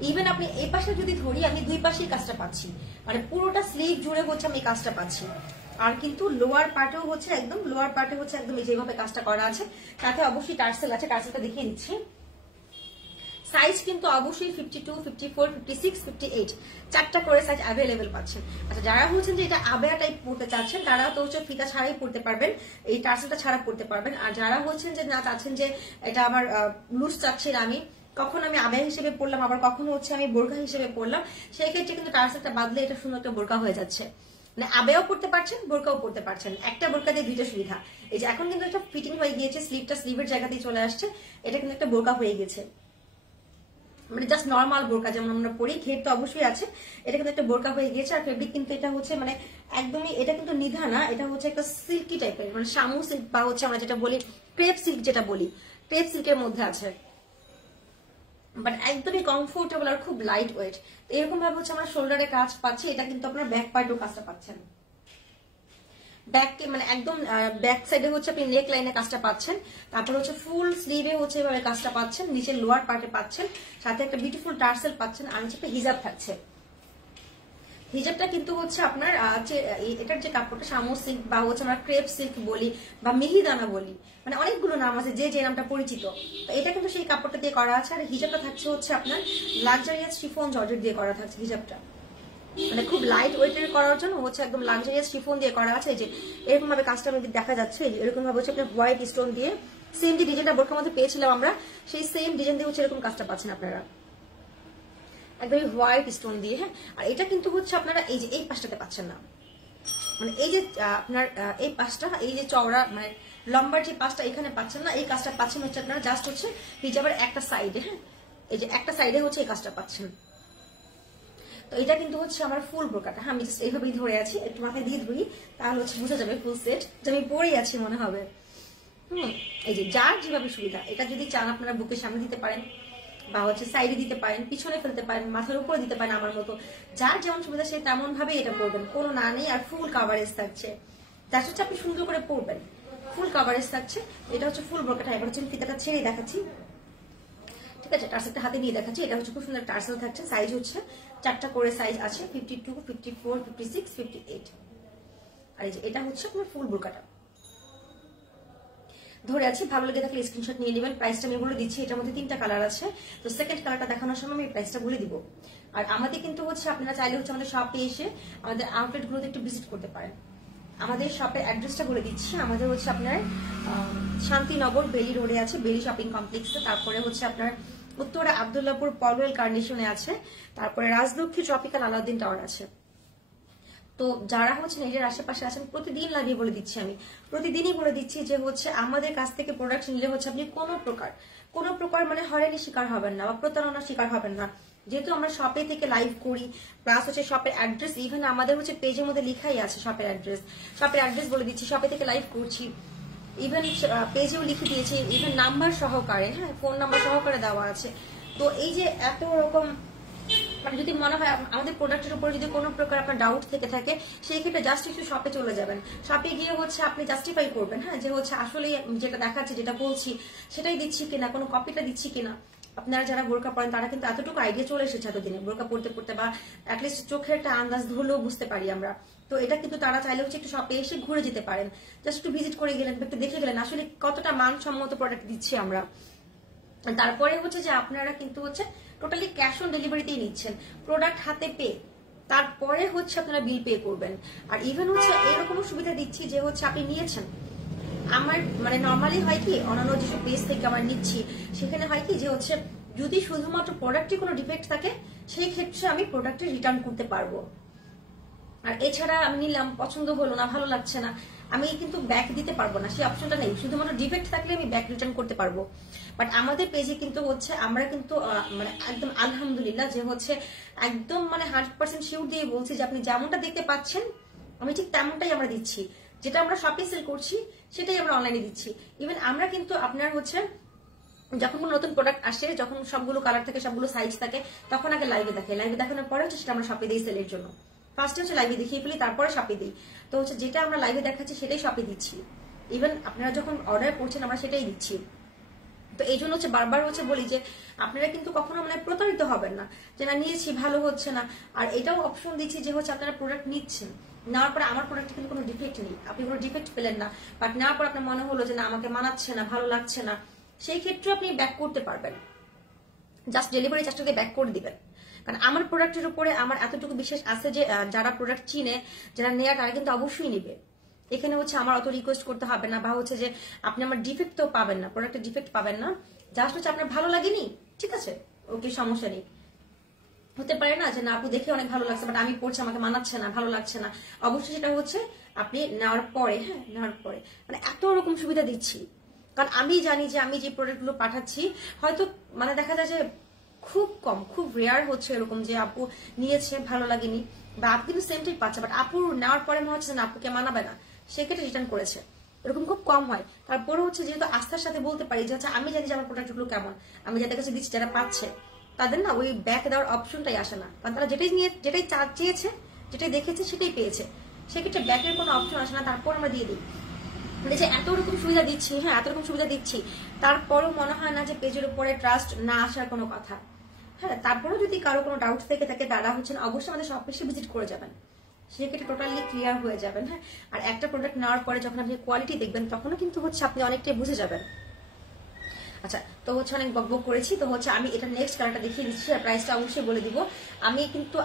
ইভেন আপনি এই পাশে যদি ধরি, আমি দুই পাশেই কাজটা পাচ্ছি, মানে পুরোটা স্লিভ জুড়ে হচ্ছে আমি কাজটা পাচ্ছি। আর কিন্তু লোয়ার পার্টেও হচ্ছে একদম যেভাবে কাজটা করা আছে, সাথে অবশ্যই টার্সেল আছে। টার্সেলটা দেখিয়ে দিচ্ছি। সাইজ কিন্তু অবশ্যই 52, 54, 56, 58 4টা করে সাইজ অ্যাভেলেবেল পাচ্ছেন। আচ্ছা, যারা হচ্ছেন যে এটা আবেয়া টাইপ পড়তে চাচ্ছেন, তারা তো হচ্ছে ফিতা ছাড়াই পড়তে পারবেন, এই টার্সেলটা ছাড়া পড়তে পারবেন। আর যারা হচ্ছেন যে না চাচ্ছেন যে এটা আবার লুজ চাচ্ছেন, আমি কখন আমি আবেয়া হিসেবে পড়লাম, আবার কখনো হচ্ছে আমি বোরকা হিসেবে পড়লাম, সেই ক্ষেত্রে কিন্তু টার্সেলটা বাদলে এটা সুন্দর একটা বোরকা হয়ে যাচ্ছে। মানে আবেয়াও পড়তে পারছেন, বোরকাও পড়তে পারছেন, একটা বোরকা দিয়ে দুইটা সুবিধা। এই যে এখন কিন্তু একটা ফিটিং হয়ে গিয়েছে, স্লিভটা স্লিভের জায়গাতেই চলে আসছে, এটা কিন্তু একটা বোরকা হয়ে গেছে। মানে জাস্ট নর্মাল বোরকা যেমন আমরা পরি, ঘের তো অবশ্যই আছে, এটা কিন্তু একটা বোরকা হয়ে গিয়েছে। আর ফেব্রিক কিন্তু এটা হচ্ছে মানে একদমই, এটা কিন্তু নিধা না, এটা হচ্ছে একটা সিল্কি টাইপের, মানে শামু সিল্ক বা হচ্ছে আমরা যেটা বলি ক্রেপ সিল্ক, যেটা বলি ক্রেপ সিল্কের মধ্যে আছে, বাট একদমই কমফোর্টেবল আর খুব লাইট ওয়েট। এরকম ভাবে হচ্ছে আমরা শোল্ডারে কাজ পাচ্ছি, এটা কিন্তু আপনার ব্যাক পার্টেও কাজটা পাচ্ছেন, ব্যাক মানে একদম ব্যাক সাইডে হচ্ছে আপনি নেক লাইনে কাজটা পাচ্ছেন, তারপর হচ্ছে ফুল স্লিভে হচ্ছে এভাবে কাজটা পাচ্ছেন, নিচের লোয়ার পার্টে পাচ্ছেন, সাথে একটা বিউটিফুল টার্সেল পাচ্ছেন, আর হচ্ছে একটা হিজাব থাকছে। হিজাবটা কিন্তু হচ্ছে আপনার এটার যে কাপড়টা শামু সিল্ক বা হচ্ছে আমরা ক্রেপ সিল্ক বলি বা মিহিদানা বলি, মানে অনেকগুলো নাম আছে, যে যে নামটা পরিচিত, তো এটা কিন্তু সেই কাপড়টা দিয়ে করা আছে। আর হিজাবটা থাকছে হচ্ছে আপনার লাক্সারিয়াস শিফন জর্জেট দিয়ে করা থাকছে হিজাবটা, মানে খুব লাইট ওয়েটের করার জন্য হচ্ছে একদম লাক্সারিয়াস শিফন দিয়ে করা আছে। এই যে এরকম ভাবে কাজটা দেখা যাচ্ছে, এরকম ভাবে হচ্ছে আপনার হোয়াইট স্টোন দিয়ে সেম যে ডিজাইনটা বোরকার মধ্যে পেয়েছিলাম আমরা, সেই সেম ডিজাইন দিয়ে হচ্ছে এরকম কাজটা পাচ্ছেন আপনারা, একদমই হোয়াইট স্টোন দিয়ে। হ্যাঁ, আর এটা কিন্তু হচ্ছে আপনারা এই যে এই পাশটাতে পাচ্ছেন না, মানে এই যে আপনার এই পাশটা, এই যে চওড়া মানে লম্বার যে পাশটা এখানে পাচ্ছেন না, এই কাজটা পাচ্ছেন হচ্ছে আপনারা জাস্ট হচ্ছে হিজাবের একটা সাইডে। হ্যাঁ, এই যে একটা সাইডে হচ্ছে এই কাজটা পাচ্ছেন। তো এটা কিন্তু হচ্ছে আমার ফুল বোরকাটা। হ্যাঁ, আমি জাস্ট এইভাবেই ধরে আছি, একটু মাথায় দিয়ে ধরি, তাহলে হচ্ছে বোঝা যাবে ফুল সেট যে আমি পরেই আছি মনে হবে। এই যে যার যেভাবে সুবিধা, এটা যদি চান আপনারা বুকের সামনে দিতে পারেন, বা হচ্ছে সাইডে দিতে পারেন, পিছনে ফেলতে পারেন, মাথার উপরে দিতে পারেন, আমার মতো যার যেমন সুবিধা সে তেমন ভাবে এটা পরবেন, কোনো না নেই। আর ফুল কাভারেজ থাকছে, যার হচ্ছে আপনি সুন্দর করে পরবেন, ফুল কাভারেজ থাকছে। এটা হচ্ছে ফুল বোরকাটা। এবার হচ্ছে ফিতাটা ছেড়ে দেখাচ্ছি, ঠিক আছে, টার্সেলটা হাতে নিয়ে দেখাচ্ছি। এটা হচ্ছে খুব সুন্দর টার্সেল থাকছে, সাইজ হচ্ছে 4টা করে সাইজ আছে, 52, 54, 56, 58। আর এই যে এটা হচ্ছে আপনার ফুল বোরকাটা ধরে আছে। ভালো লেগে থাকলে স্ক্রিনশট নিয়ে নেবেন। প্রাইসটা আমি বলে দিচ্ছি, এটার মধ্যে 3টা কালার আছে, তো সেকেন্ড কালারটা দেখানোর সময় আমি প্রাইসটা বলে দিব। আর আমাদের কিন্তু হচ্ছে আপনারা চাইলে হচ্ছে আমাদের শপে এসে আমাদের আউটলেট গুলোতে একটু ভিজিট করতে পারেন। আমাদের শপের অ্যাড্রেসটা বলে দিচ্ছি, আমাদের হচ্ছে আপনার শান্তিনগর বেলি রোডে আছে, বেলি শপিং কমপ্লেক্সে। তারপরে হচ্ছে আপনার উত্তরা আব্দুল্লাহপুর পলওয়েল কার্নেশনে আছে, তারপরে রাজলক্ষ্মী ট্রপিক্যাল আলাউদ্দিন টাওয়ার আছে। তো যারা হচ্ছে নিজের আশেপাশে আছেন, প্রতিদিন লাগিয়ে বলে দিচ্ছি, আমি প্রতিদিনই বলে দিচ্ছি যে হচ্ছে আমাদের কাছ থেকে প্রোডাক্ট নিলে হচ্ছে আপনি কোনো প্রকার মানে হয়রানির শিকার হবেন না বা প্রতারণার শিকার হবেন না। যেহেতু আমরা শপে থেকে লাইভ করি, প্লাস হচ্ছে শপের অ্যাড্রেস ইভেন আমাদের হচ্ছে পেজের মধ্যে লেখাই আছে শপের অ্যাড্রেস বলে দিচ্ছি, শপে থেকে লাইভ করছি, ইভেন পেজেও লিখে দিয়েছি, ইভেন নাম্বার সহকারে, হ্যাঁ ফোন নাম্বার সহকারে দেওয়া আছে। তো এই যে এত রকম মানে যদি মনে হয় আমাদের প্রোডাক্টের উপর যদি কোনো প্রকার আপনার ডাউট থেকে থাকে, সেই ক্ষেত্রে জাস্ট একটু শপে চলে যাবেন, শপে গিয়ে হচ্ছে আপনি জাস্টিফাই করবেন, হ্যাঁ যে হচ্ছে আসলে যেটা দেখাচ্ছে, যেটা বলছি সেটাই দিচ্ছি কিনা, কোনো কপিটা দিচ্ছি কিনা। আপনারা যারা বোরকা পড়েন তারা কিন্তু এতটুকু আইডিয়া চলে এসেছে এতদিনে বোরকা পড়তে পড়তে, বা অ্যাটলিস্ট চোখের একটা আন্দাজ ধরলেও বুঝতে পারি আমরা। তো এটা কিন্তু তারা চাইলে হচ্ছে একটু শপে এসে ঘুরে যেতে পারেন, জাস্ট একটু ভিজিট করে গেলেন, একটু দেখে গেলেন আসলে কতটা মানসম্মত প্রোডাক্ট দিচ্ছি আমরা। তারপরে হচ্ছে যে আপনারা কিন্তু হচ্ছে টোটালি ক্যাশ অন ডেলিভারিতেই নিচ্ছেন, প্রোডাক্ট হাতে পেয়ে তারপরে হচ্ছে আপনারা বিল পে করবেন। আর ইভেন হচ্ছে এরকম সুবিধা দিচ্ছি যে হচ্ছে আপনি নিয়েছেন, আমার মানে নর্মালি হয় কি অন্যান্য যেসব পেজ থেকে আমার নিচ্ছি, সেখানে হয় কি যে হচ্ছে যদি শুধুমাত্র প্রোডাক্টে কোনো ডিফেক্ট থাকে, সেই ক্ষেত্রে আমি প্রোডাক্টে রিটার্ন করতে পারবো। আর এছাড়া আমি নিলাম, পছন্দ হলো না, ভালো লাগছে না, আমি কিন্তু ব্যাক দিতে পারবো না, সেই অপশনটা নেই। শুধুমাত্র ডিফেক্ট থাকলে আমি ব্যাক রিটার্ন করতে পারবো। বাট আমাদের পেজে কিন্তু হচ্ছে আমরা কিন্তু মানে একদম আলহামদুলিল্লাহ যে হচ্ছে একদম মানে 100% শিওর দিয়ে বলছি যে আপনি যেমনটা দেখতে পাচ্ছেন আমি ঠিক তেমনটাই আমরা দিচ্ছি, যেটা আমরা শপে সেল করছি সেটাই আমরা অনলাইনে দিচ্ছি। ইভেন আমরা কিন্তু আপনার হচ্ছে যখন কোনো নতুন প্রোডাক্ট আসে, যখন সবগুলো কালার থাকে, সবগুলো সাইজ থাকে, তখন আগে লাইভে দেখানোর পরে হচ্ছে সেটা আমরা শপে দিই সেলের জন্য। ফার্স্টে হচ্ছে লাইভে দেখিয়ে ফেলি, তারপরে শপে দিই। তো হচ্ছে যেটা আমরা লাইভে দেখাচ্ছি সেটাই শপে দিচ্ছি, ইভেন আপনারা যখন অর্ডার করছেন আমরা সেটাই দিচ্ছি। তো এই জন্য হচ্ছে বারবার হচ্ছে বলি যে আপনারা কিন্তু কখনো মানে প্রতারিত হবেন না যে না নিয়েছি ভালো হচ্ছে না। আর এটাও অপশন দিচ্ছি যে হচ্ছে আপনারা প্রোডাক্ট নিচ্ছেন, নেওয়ার পরে আমার প্রোডাক্টে কিন্তু কোনো ডিফেক্ট নেই, আপনি কোনো ডিফেক্ট পেলেন না, বাট নেওয়ার পর আপনার মনে হলো যে না আমাকে মানাচ্ছে না, ভালো লাগছে না, সেই ক্ষেত্রে আপনি ব্যাক করতে পারবেন, জাস্ট ডেলিভারি চার্জটা দিয়ে ব্যাক করে দিবেন। কারণ আমার প্রোডাক্টের উপরে আমার এতটুকু বিশ্বাস আছে যে যারা প্রোডাক্ট চিনে, যারা নেয় তারা কিন্তু অবশ্যই নিবে। এখানে হচ্ছে আমার অত রিকোয়েস্ট করতে হবে না, বা হচ্ছে যে আপনি আমার ডিফেক্ট তো পাবেন না, প্রোডাক্টের ডিফেক্ট পাবেন না, জাস্ট হচ্ছে আপনার ভালো লাগেনি, ঠিক আছে ওকে সমস্যা নেই। হতে পারে না যে না আপু দেখে অনেক ভালো লাগছে বাট আমি পড়ছি আমাকে মানাচ্ছে না, ভালো লাগছে না, অবশ্যই সেটা হচ্ছে আপনি নেওয়ার পরে, হ্যাঁ নেওয়ার পরে মানে এত রকম সুবিধা দিচ্ছি। কারণ আমি জানি যে আমি যে প্রোডাক্টগুলো পাঠাচ্ছি হয়তো মানে দেখা যায় যে খুব কম, খুব রেয়ার হচ্ছে এরকম যে আপু নিয়েছে ভালো লাগেনি, বা আপু কিন্তু সেম টাইপ পাচ্ছে, বাট আপুর নেওয়ার পরে মনে হচ্ছে না আপুকে মানাবে না, সেক্ষেত্রে রিটার্ন করেছে। এরকম খুব কম হয়। তারপরে হচ্ছে যেহেতু আস্থার সাথে বলতে পারি যে আচ্ছা আমি জানি যে আমার প্রোডাক্টগুলো কেমন, আমি যাদের কাছে দিচ্ছি যারা পাচ্ছে, তাদের না ওই ব্যাক দেওয়ার অপশনটাই আসে না, কারণ তারা যেটাই নিয়ে যেটাই চেয়েছে যেটাই দেখেছে সেটাই পেয়েছে, সেক্ষেত্রে ব্যাকের কোনো অপশন আসে না। তারপর আমরা দিয়ে দিই যে এত রকম সুবিধা দিচ্ছি, হ্যাঁ এত রকম সুবিধা দিচ্ছি, তারপরেও মনে হয় না যে পেজের উপরে ট্রাস্ট না আসার কোনো কথা। হ্যাঁ, তারপরেও যদি কারো কোনো ডাউট থেকে থাকে তারা হচ্ছে অবশ্যই আমাদের শপে ভিজিট করে যাবেন, সেক্ষেত্রে টোটালি ক্লিয়ার হয়ে যাবেন। হ্যাঁ, আর একটা প্রোডাক্ট নেওয়ার পরে যখন আপনি কোয়ালিটি দেখবেন তখনও কিন্তু হচ্ছে আপনি অনেকটাই বুঝে যাবেন। আচ্ছা, তো হচ্ছে অনেক বকবক করেছি, তো হচ্ছে আমি এটা নেক্সট কালারটা দেখিয়ে দিচ্ছি, আর প্রাইসটা অবশ্যই বলে দিব। আমি কিন্তু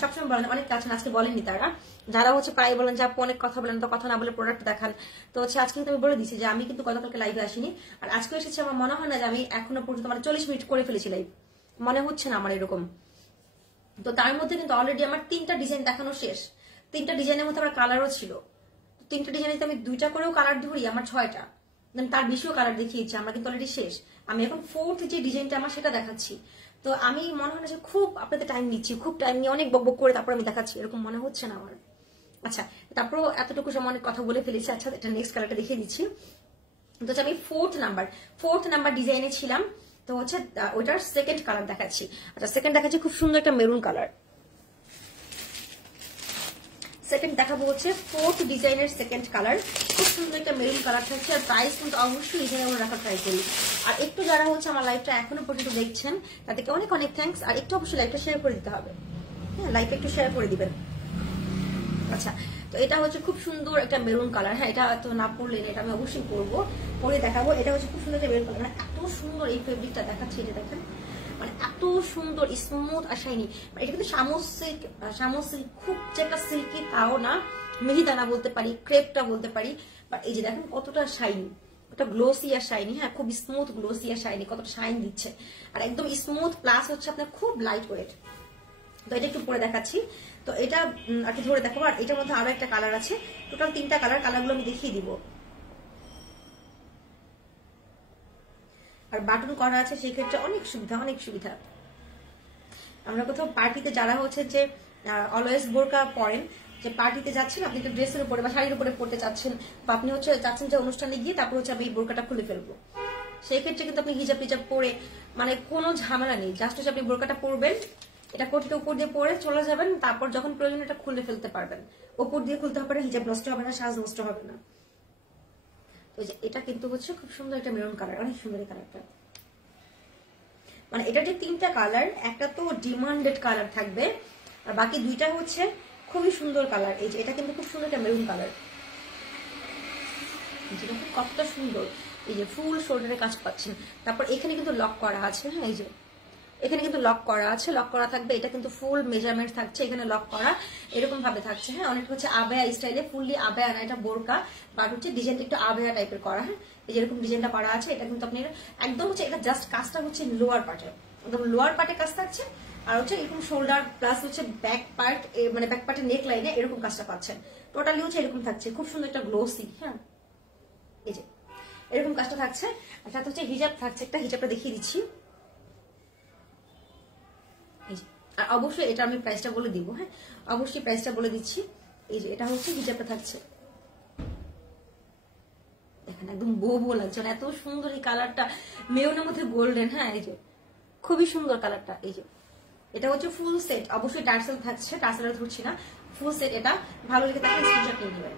সবসময় বলেন, অনেক আছেন আজকে বলেননি তারা, যারা হচ্ছে প্রায় বলেন যে আপু অনেক কথা বলেন, তো কথা না বলে প্রোডাক্ট দেখান। তো হচ্ছে আজকে কিন্তু আমি বলে দিচ্ছি যে আমি কিন্তু গতকালকে লাইভে আসিনি, আর আজকে এসেছি। আমার মনে হয় না যে আমি এখনো পর্যন্ত 40 মিনিট করে ফেলেছি লাইভ, মনে হচ্ছে না আমার এরকম। তো তার মধ্যে কিন্তু অলরেডি আমার 3টা ডিজাইন দেখানো শেষ, 3টা ডিজাইনের মধ্যে আমার কালারও ছিল। 3টা ডিজাইনে আমি 2টা করেও কালার ধরি, আমার 6টা, তার বেশিও কালার দেখিয়েছি, আমরা কিন্তু অলরেডি শেষ। আমি এখন 4th যে ডিজাইনটা আমার সেটা দেখাচ্ছি। তো আমি মনে হয় না যে খুব আপনাদের টাইম নিচ্ছি, খুব টাইম নিয়ে অনেক বকবক করে তারপর আমি দেখাচ্ছি, এরকম মনে হচ্ছে না আমার। আচ্ছা, তারপরও এতটুকু সময় অনেক কথা বলে ফেলেছি। আচ্ছা, এটা নেক্সট কালারটা দেখিয়ে দিচ্ছি। তো আমি 4th নাম্বার ডিজাইনে ছিলাম, তো হচ্ছে ওইটার সেকেন্ড কালার দেখাচ্ছি। আচ্ছা, সেকেন্ড দেখাচ্ছি খুব সুন্দর একটা মেরুন কালার। সেকেন্ড দেখাবো হচ্ছে 4th ডিজাইনের সেকেন্ড কালার, খুব সুন্দর একটা মেরুন কালার থাকছে। আর প্রাইস কিন্তু অবশ্যই রিজনেবল রাখার ট্রাই করি। আর একটু যারা হচ্ছে আমার লাইভটা এখনো পর্যন্ত দেখছেন তাদেরকে অনেক অনেক থ্যাঙ্কস। আর একটু অবশ্যই লাইভটা শেয়ার করে দিতে হবে, হ্যাঁ লাইভটা একটু শেয়ার করে দিবেন। আচ্ছা, তো এটা হচ্ছে খুব সুন্দর একটা মেরুন কালার। হ্যাঁ, এটা তো না পরলেন, এটা আমি অবশ্যই পরবো, পরে দেখাবো। এটা হচ্ছে খুব সুন্দর একটা মেরুন কালার, এত সুন্দর এই ফেব্রিকটা দেখাচ্ছি, এটা দেখেন মানে এত সুন্দর স্মুথ আর শাইনি। এটা কিন্তু শামু সিল্ক, খুব যে একটা সিল্কি তাও না, মিহিদানা বলতে পারি, ক্রেপটা বলতে পারি, বাট এই যে দেখেন কতটা শাইনি, কতটা গ্লোসি আর শাইনি। হ্যাঁ, খুব স্মুথ গ্লোসি আর শাইনি, কতটা শাইন দিচ্ছে, আর একদম স্মুথ প্লাস হচ্ছে আপনার খুব লাইট ওয়েট। তো এটা একটু পরে দেখাচ্ছি। তো এটা আর কি ধরে দেখাবো। আর এটার মধ্যে আরো একটা কালার আছে, টোটাল 3টা কালার, কালারগুলো আমি দেখিয়ে দিব। আর বাটন করা আছে, সেই ক্ষেত্রে অনেক সুবিধা। আমরা কোথাও পার্টিতে যারা হচ্ছে যে অলওয়েজ বোরকা পরেন, যে পার্টিতে যাচ্ছেন, আপনি তো ড্রেসের উপরে বা শাড়ির উপরে পড়তে চাচ্ছেন, বা আপনি হচ্ছে চাচ্ছেন যে অনুষ্ঠানে গিয়ে তারপর হচ্ছে আমি এই বোরকাটা খুলে ফেলবো, সেই ক্ষেত্রে কিন্তু আপনি হিজাব টিজাব পরে মানে কোনো ঝামেলা নেই, জাস্ট হচ্ছে আপনি বোরকাটা পরবেন, এটা কোটিতে উপর দিয়ে পরে চলে যাবেন, তারপর যখন প্রয়োজন এটা খুলে ফেলতে পারবেন। উপর দিয়ে খুলতে হবে না, হিজাব নষ্ট হবে না, সাজ নষ্ট হবে না। তো এটা কিন্তু হচ্ছে খুব সুন্দর একটা মেরুন কালার, অনেক সুন্দর এই কালারটা। মানে এটা যে 3টা কালার, একটা তো ডিমান্ডেড কালার থাকবে, আর বাকি 2টা হচ্ছে খুবই সুন্দর কালার। এই যে এটা কিন্তু খুব সুন্দর একটা মেরুন কালার, যেটা কতটা সুন্দর। এই যে ফুল শোল্ডারে কাজ পাচ্ছেন, তারপর এখানে কিন্তু লক করা আছে। হ্যাঁ, এই যে এখানে কিন্তু লক করা আছে, লক করা থাকবে, এটা কিন্তু ফুল মেজারমেন্ট থাকছে, এখানে লক করা এরকম ভাবে থাকছে। হ্যাঁ, অনেক হচ্ছে আবেয়া স্টাইলে, ফুললি আবেয়া না, এটা বোরকা, বাট হচ্ছে ডিজাইনটা একটু আবেয়া টাইপের করা। হ্যাঁ, এই যেরকম ডিজাইনটা করা আছে, এটা কিন্তু আপনি একদম হচ্ছে, এটা জাস্ট কাজটা হচ্ছে লোয়ার পার্টে, একদম লোয়ার পার্টে কাজ থাকছে, আর হচ্ছে এরকম শোল্ডার প্লাস হচ্ছে ব্যাক পার্ট, মানে ব্যাক পার্টের নেক লাইনে এরকম কাজটা পাচ্ছেন। টোটালি হচ্ছে এরকম থাকছে, খুব সুন্দর একটা গ্লোসি। হ্যাঁ, এই যে এরকম কাজটা থাকছে, আর সাথে হচ্ছে হিজাব থাকছে, একটা হিজাবটা দেখিয়ে দিচ্ছি। আর অবশ্যই এটা আমি প্রাইসটা বলে দিব। হ্যাঁ, অবশ্যই প্রাইসটা বলে দিচ্ছি। এই যে এটা হচ্ছে হিজাবটা থাকছে, দেখেন একদম বো লাগছে, এত সুন্দর এই কালারটা, মেরুনের মধ্যে গোল্ডেন। হ্যাঁ, এই যে খুবই সুন্দর কালারটা। এই যে এটা হচ্ছে ফুল সেট, অবশ্যই টার্সেল থাকছে, টার্সেল ধরছি না, ফুল সেট। এটা ভালো লেগে থাকলে স্ক্রিনশট নিয়ে নেবেন।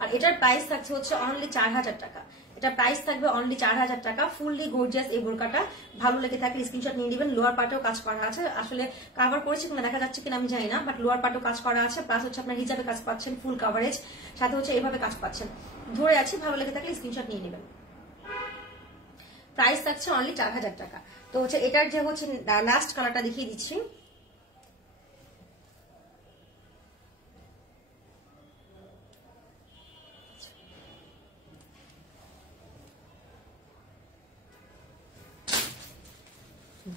আর এটার প্রাইস থাকছে হচ্ছে অনলি 4000 টাকা। এটা প্রাইস থাকবে অনলি 4000 টাকা। ফুললি গর্জিয়াস এই বোরকাটা, ভালো লেগে থাকলে স্ক্রিনশট নিয়ে নেবেন। লোয়ার পার্টেও কাজ করা আছে, আসলে কভার করেছি কিনা দেখা যাচ্ছে কিনা আমি জানি না, বাট লোয়ার পার্টেও কাজ করা আছে, প্লাস হচ্ছে আপনার হিজাবে কাজ পাচ্ছেন, ফুল কভারেজ, সাথে হচ্ছে এইভাবে কাজ পাচ্ছেন। ধরে আছে, ভালো লেগে থাকলে স্ক্রিনশট নিয়ে নেবেন। প্রাইস থাকছে অনলি 4000 টাকা। তো হচ্ছে এটার যে হচ্ছে লাস্ট কালারটা দেখিয়ে দিচ্ছি।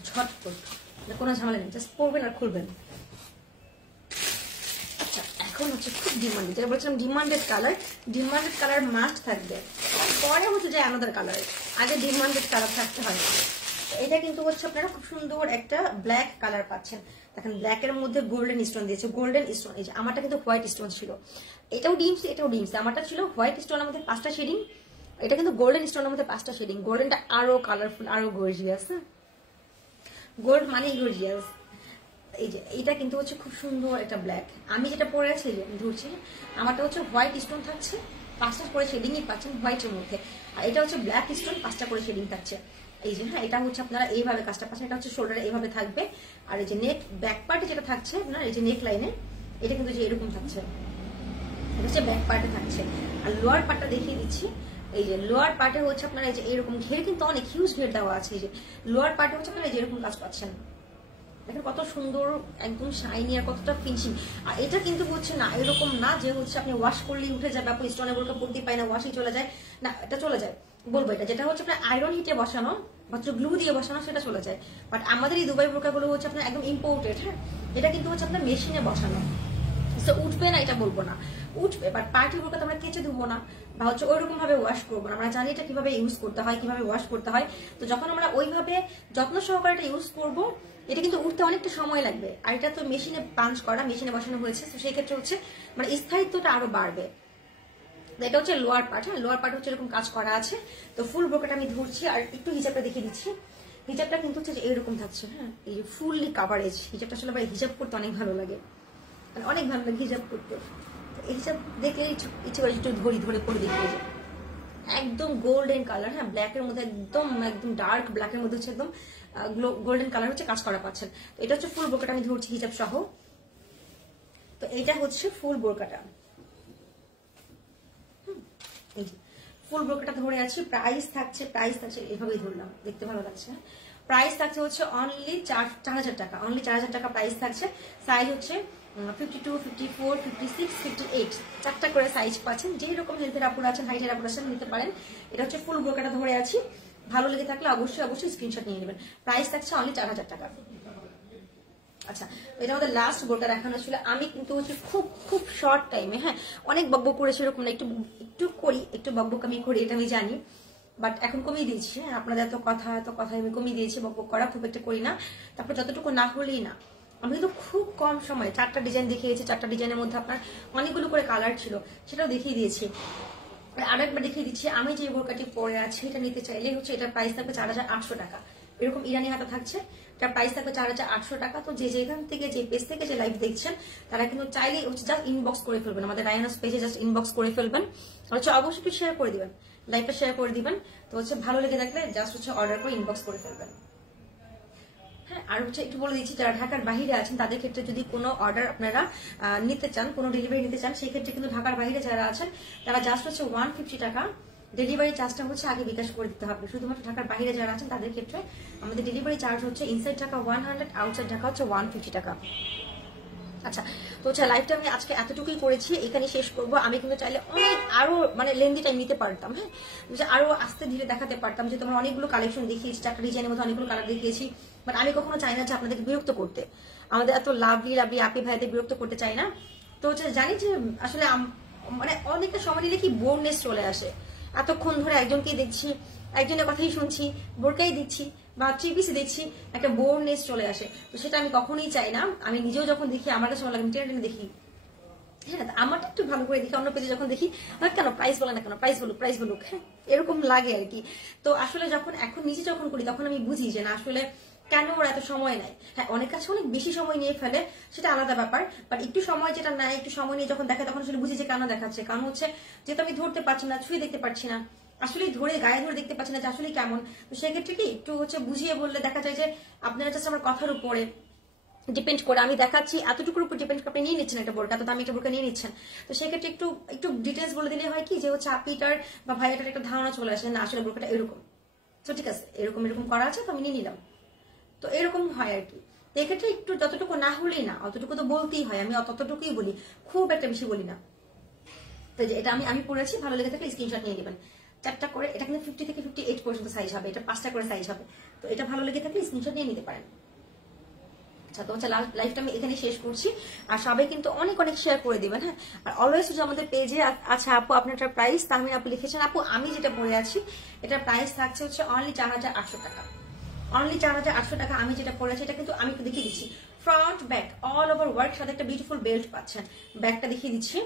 ঝটপট, কোনো ঝামেলা নেই, জাস্ট পরবেন আর খুলবেন। আচ্ছা, এখন হচ্ছে খুব ডিমান্ডেড, যেটা বলছিলাম ডিমান্ডেড কালার মাস্ট থাকবে, পরে হচ্ছে যে আলাদা কালার, আগে ডিমান্ডেড কালার থাকতে হয়। এটা কিন্তু হচ্ছে আপনারা খুব সুন্দর একটা ব্ল্যাক কালার পাচ্ছেন। দেখেন ব্ল্যাক এর মধ্যে গোল্ডেন স্টোন দিয়েছে, গোল্ডেন স্টোন। এই যে আমারটা কিন্তু হোয়াইট স্টোন ছিল, এটাও ডিমস এটাও ডিমস। আমারটা ছিল হোয়াইট স্টোনের মধ্যে 5টা শেডিং, এটা কিন্তু গোল্ডেন স্টোনের মধ্যে 5টা শেডিং। গোল্ডেনটা আরো কালারফুল, আরো গর্জিয়াস। গোল্ড মানে গর্জিয়াস। এই যে এইটা কিন্তু হচ্ছে খুব সুন্দর একটা ব্ল্যাক। আমি যেটা পরে আছি যে ধরছি, আমারটা হচ্ছে হোয়াইট স্টোন থাকছে, 5টা করে শেডিংই পাচ্ছেন হোয়াইটের মধ্যে। আর এটা হচ্ছে ব্ল্যাক স্টোন, 5টা করে শেডিং থাকছে। এই যে হ্যাঁ, এটা হচ্ছে আপনারা এইভাবে কাজটা পাচ্ছেন। এটা হচ্ছে শোল্ডারে এইভাবে থাকবে। আর এই যে নেক ব্যাক পার্টে যেটা থাকছে আপনার, এই যে নেক লাইনে এটা কিন্তু যে এরকম থাকছে, এটা হচ্ছে ব্যাক পার্টে থাকছে। আর লোয়ার পার্টটা দেখিয়ে দিচ্ছি। এই যে লোয়ার পার্টে হচ্ছে আপনারা এই যে এরকম ঘের কিন্তু অনেক হিউজ ঘের দেওয়া আছে। এই যে লোয়ার পার্টে হচ্ছে আপনারা এই যে এরকম কাজ পাচ্ছেন। দেখেন কত সুন্দর, একদম শাইনি আর কতটা ফিনিশিং। আর এটা কিন্তু হচ্ছে না এরকম না যে হচ্ছে আপনি ওয়াশ করলেই উঠে যাবে, আপনি স্টোনের বোরকা পরতে পাই না, ওয়াশই চলে যায় না, এটা চলে যায় বলবো। এটা যেটা হচ্ছে আপনার আয়রন হিটে বসানো, মাত্র গ্লু দিয়ে বসানো, সেটা চলে যায়। বাট আমাদের এই দুবাই বোরকাগুলো হচ্ছে আপনার একদম ইম্পোর্টেড। হ্যাঁ, এটা কিন্তু হচ্ছে আপনার মেশিনে বসানো, উঠবে না এটা বলবো না, উঠবে। বাট পার্টি বোরকা তো আমরা কেচে ধুবো না, বা হচ্ছে ওইরকম ভাবে ওয়াশ করবো না। আমরা জানি এটা কিভাবে ইউজ করতে হয়, কিভাবে ওয়াশ করতে হয়। তো যখন আমরা ওইভাবে যত্ন সহকারে এটা ইউজ করবো, এটা কিন্তু উঠতে অনেকটা সময় লাগবে। আর এটা তো মেশিনে পাঞ্চ করা, মেশিনে বসানো হয়েছে, তো সেই ক্ষেত্রে হচ্ছে মানে স্থায়িত্বটা আরো বাড়বে। এটা হচ্ছে লোয়ার পার্ট। হ্যাঁ, লোয়ার পার্ট হচ্ছে এরকম কাজ করা আছে। তো ফুল বোরকাটা আমি ধরছি আর একটু হিজাবটা দেখিয়ে দিচ্ছি। হিজাবটা কিন্তু হচ্ছে যে এরকম থাকছে। হ্যাঁ, এই যে ফুললি কাভারেজ। হিজাবটা আসলে ভাই হিজাব করতে অনেক ভালো লাগে, মানে অনেক ভালো লাগে হিজাব করতে। এই হিজাব দেখলে ইচ্ছে করে একটু ধরে পরে দেখি। একদম গোল্ডেন কালার। হ্যাঁ, ব্ল্যাক এর মধ্যে একদম একদম ডার্ক ব্ল্যাক এর মধ্যে হচ্ছে একদম গোল্ডেন কালার হচ্ছে কাজ করা পাচ্ছেন। তো এটা হচ্ছে ফুল বোরকাটা আমি ধরছি হিজাব সহ। তো এটা হচ্ছে ফুল বোরকাটা, ফুল বোরকাটা ধরে আছি। প্রাইস থাকছে এভাবেই ধরলাম, দেখতে ভালো লাগছে। প্রাইস থাকছে হচ্ছে অনলি 4,000 টাকা, অনলি 4,000 টাকা প্রাইস থাকছে। সাইজ হচ্ছে 52, 54, 56, 58, 4টা করে সাইজ পাচ্ছেন। যেই রকম হেলথের আপুরা আছেন, হাইটের আপুরা আছেন, নিতে পারেন। এটা হচ্ছে ফুল বোরকাটা ধরে আছি। ভালো লেগে থাকলে অবশ্যই স্ক্রিনশট নিয়ে নেবেন। প্রাইস থাকছে অনলি 4,000 টাকা। আচ্ছা, এটা আমাদের লাস্ট বোরকা দেখানো ছিল। আমি কিন্তু হচ্ছে খুব শর্ট টাইমে, হ্যাঁ, অনেক বকবক করেছি এরকম না, একটু বকবক আমি করি, এটা আমি জানি। বাট এখন কমিয়ে দিয়েছি। হ্যাঁ, আপনাদের এত কথা আমি কমিয়ে দিয়েছি, বকবক করা খুব একটা করি না। তারপর যতটুকু না হলেই না। আমি কিন্তু খুব কম সময় 4টা ডিজাইন দেখিয়েছি। 4টা ডিজাইনের মধ্যে আপনার অনেকগুলো করে কালার ছিল, সেটাও দেখিয়ে দিয়েছি। আরেকবার দেখিয়ে দিচ্ছি। আমি যে বোরকাটি পরে আছি, এটা নিতে চাইলে হচ্ছে এটার প্রাইস থাকবে 4,800 টাকা। এরকম ইরানি হাতা থাকছে, এটার প্রাইস থাকবে 4,800 টাকা। তো যেখান থেকে, যে পেজ থেকে যে লাইভ দেখছেন, তারা কিন্তু চাইলে হচ্ছে জাস্ট ইনবক্স করে ফেলবেন, আমাদের রায়ানাস পেজে জাস্ট ইনবক্স করে ফেলবেন। হচ্ছে অবশ্যই শেয়ার করে দিবেন, লাইভটা শেয়ার করে দিবেন। তো হচ্ছে ভালো লেগে থাকলে জাস্ট হচ্ছে অর্ডার করে ইনবক্স করে ফেলবেন। হ্যাঁ, আর হচ্ছে একটু বলে দিচ্ছি, যারা ঢাকার বাইরে আছেন তাদের ক্ষেত্রে যদি কোনো অর্ডার আপনারা নিতে চান, কোনো ডেলিভারি নিতে চান, সেই ক্ষেত্রে কিন্তু ঢাকার বাইরে যারা আছেন তারা জাস্ট হচ্ছে 150 টাকা ডেলিভারি চার্জটা হচ্ছে আগে বিকাশ করে দিতে হবে। শুধুমাত্র ঢাকার বাইরে যারা আছেন তাদের ক্ষেত্রে আমাদের ডেলিভারি চার্জ হচ্ছে ইনসাইড ঢাকা 100, আউটসাইড ঢাকা হচ্ছে 150 টাকা। আচ্ছা, তো হচ্ছে লাইভটা আমি আজকে এতটুকুই করেছি, এখানে শেষ করবো। আমি কিন্তু চাইলে অনেক আরো মানে লেন্দি টাইম নিতে পারতাম। হ্যাঁ, আরো আস্তে ধীরে দেখাতে পারতাম, যেহেতু আমরা অনেকগুলো কালেকশন দেখিয়েছি, 4টা ডিজাইনের মধ্যে অনেকগুলো কালার দেখিয়েছি। বাট আমি কখনো চাই না যে আপনাদেরকে বিরক্ত করতে, আমাদের এত লাভলি আপি ভাইদের বিরক্ত করতে চাই না। তো হচ্ছে জানি যে আসলে মানে অনেকটা সময় নিলে কি বোরনেস চলে আসে। এতক্ষণ ধরে একজনকেই দেখছি, একজনের কথাই শুনছি, বোরকাই দিচ্ছি বা 3 পিস দেখছি, একটা বোরনেস চলে আসে। তো সেটা আমি কখনোই চাই না। আমি নিজেও যখন দেখি আমার কাছে ভালো লাগে, টেনে দেখি। হ্যাঁ, আমারটা একটু ভালো করে দেখি, অন্য পেজে যখন দেখি কেন প্রাইস বলে না, কেন প্রাইস বলুক, হ্যাঁ, এরকম লাগে আর কি। তো আসলে এখন নিজে যখন করি তখন আমি বুঝি যে না, আসলে কেন ওর এত সময় নেয়। হ্যাঁ, অনেক কাছে অনেক বেশি সময় নিয়ে ফেলে, সেটা আলাদা ব্যাপার। বাট একটু সময় যেটা নেয়, একটু সময় নিয়ে যখন দেখে, তখন আসলে বুঝি যে কেন দেখাচ্ছে। কারণ হচ্ছে যেহেতু আমি ধরতে পারছি না, ছুঁয়ে দেখতে পারছি না, আসলে গায়ে ধরে দেখতে পাচ্ছি না যে আসলে কেমন। তো সেক্ষেত্রে কি একটু হচ্ছে বুঝিয়ে বললে দেখা যায় যে আপনারা জাস্ট আমার কথার উপরে ডিপেন্ড করে আমি দেখাচ্ছি, এতটুকুর উপর ডিপেন্ড করে আপনি নিয়ে নিচ্ছেন একটা বোরকা, তো আমি একটা বোরকা নিয়ে নিচ্ছেন। তো সেক্ষেত্রে একটু ডিটেলস বলে দিলে হয় কি যে হচ্ছে আপিটার বা ভাইয়াটার একটা ধারণা চলে আসে, না আসলে বোরকাটা এরকম, তো ঠিক আছে এরকম করা আছে, তো আমি নিয়ে নিলাম। তো এরকম হয় আর কি। তো এক্ষেত্রে একটু যতটুকু না হলেই না, অতটুকু তো বলতেই হয়। আমি ততটুকুই বলি, খুব একটা বেশি বলি না। তো এটা আমি পড়েছি, ভালো লেগে থাকলে স্ক্রিনশট নিয়ে নেবেন। 4টা করে, এটা কিন্তু 50 থেকে 58 পর্যন্ত সাইজ হবে, এটা 5টা করে সাইজ হবে। তো এটা ভালো লেগে থাকলে স্ক্রিনশট নিয়ে নিতে পারেন। আচ্ছা, তো হচ্ছে লাইভটা আমি এখানে শেষ করছি। আর সবাই কিন্তু অনেক শেয়ার করে দিবেন। হ্যাঁ, আর অলওয়েজ হচ্ছে আমাদের পেজে আচ্ছা আপু আপনার প্রাইস, তাহমিন আপু লিখেছেন, আপু আমি যেটা পরে আছি এটার প্রাইস থাকছে হচ্ছে অনলি 4,800 টাকা। অনলি 4800 টাকা। আমি যেটা পরেছি এটা কিন্তু আমি একটু দেখিয়ে দিচ্ছি, front back all over work, সাথে একটা বিউটিফুল বেল্ট পাচ্ছেন। ব্যাকটা দেখিয়ে দিচ্ছি,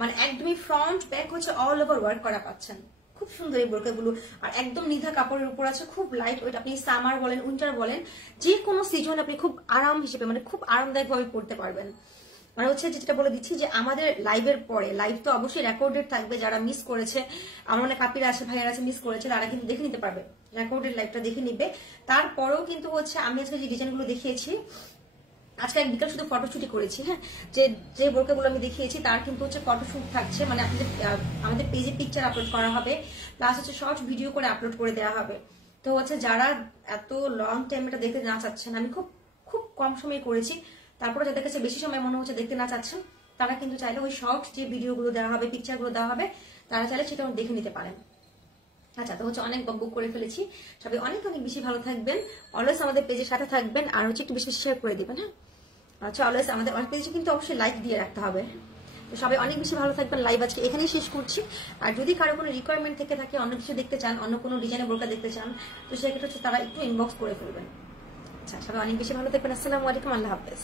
মানে একদমই ফ্রন্ট ব্যাক হচ্ছে অল ওভার ওয়ার্ক করা পাচ্ছেন। খুব সুন্দর এই বোরকাগুলো, আর একদম নিধা কাপড়ের উপর আছে, খুব লাইট ওয়েট। আপনি সামার বলেন, উইন্টার বলেন, যে কোনো সিজন আপনি খুব আরাম হিসেবে, মানে খুব আরামদায়ক ভাবে পড়তে পারবেন। আর হচ্ছে যেটা বলে দিচ্ছি যে আমাদের লাইভের পরে, লাইভ তো অবশ্যই রেকর্ডেড থাকবে, যারা মিস করেছে, আমার মনে কাপিরা আছে, ভাইয়ার আছে মিস করেছে, তারা কিন্তু দেখে নিতে পারবে, রেকর্ডেড লাইভটা দেখে নিবে। তারপরেও কিন্তু হচ্ছে আমি আজকে যে ডিজাইনগুলো দেখিয়েছি, আজকে এক বিকাল শুধু ফটোশুটই করেছি। হ্যাঁ, যে বোরকাগুলো আমি দেখিয়েছি তার কিন্তু হচ্ছে ফটোশুট থাকছে, মানে আপনাদের আমাদের পেজে পিকচার আপলোড করা হবে, প্লাস হচ্ছে শর্ট ভিডিও করে আপলোড করে দেওয়া হবে। তো হচ্ছে যারা এত লং টাইম এটা দেখতে না চাচ্ছেন, আমি খুব খুব কম সময় করেছি, তারপরে যাদের কাছে বেশি সময় মনে হচ্ছে দেখতে না চাচ্ছেন, তারা কিন্তু চাইলে ওই শর্ট যে ভিডিওগুলো দেওয়া হবে, পিকচারগুলো দেওয়া হবে, তারা চাইলে সেটা দেখে নিতে পারেন। আচ্ছা, তো হচ্ছে অনেক বকবক করে ফেলেছি, সবাই অনেক অনেক বেশি ভালো থাকবেন, অলওয়েজ আমাদের পেজের সাথে থাকবেন, আর হচ্ছে একটু বেশি শেয়ার করে দিবেন। হ্যাঁ, আচ্ছা, অলওয়েজ আমাদের পেজে কিন্তু অবশ্যই লাইক দিয়ে রাখতে হবে। তো সবাই অনেক বেশি ভালো থাকবেন। লাইভ আজকে এখানেই শেষ করছি। আর যদি কারো কোনো রিকোয়ারমেন্ট থেকে থাকে, অন্য কিছু দেখতে চান, অন্য কোনো ডিজাইনের বোরকা দেখতে চান, তো সেক্ষেত্রে হচ্ছে তারা একটু ইনবক্স করে ফেলবেন। আচ্ছা, সবাই অনেক বেশি ভালো থাকবেন। আসসালামু আলাইকুম, আল্লাহ হাফেজ।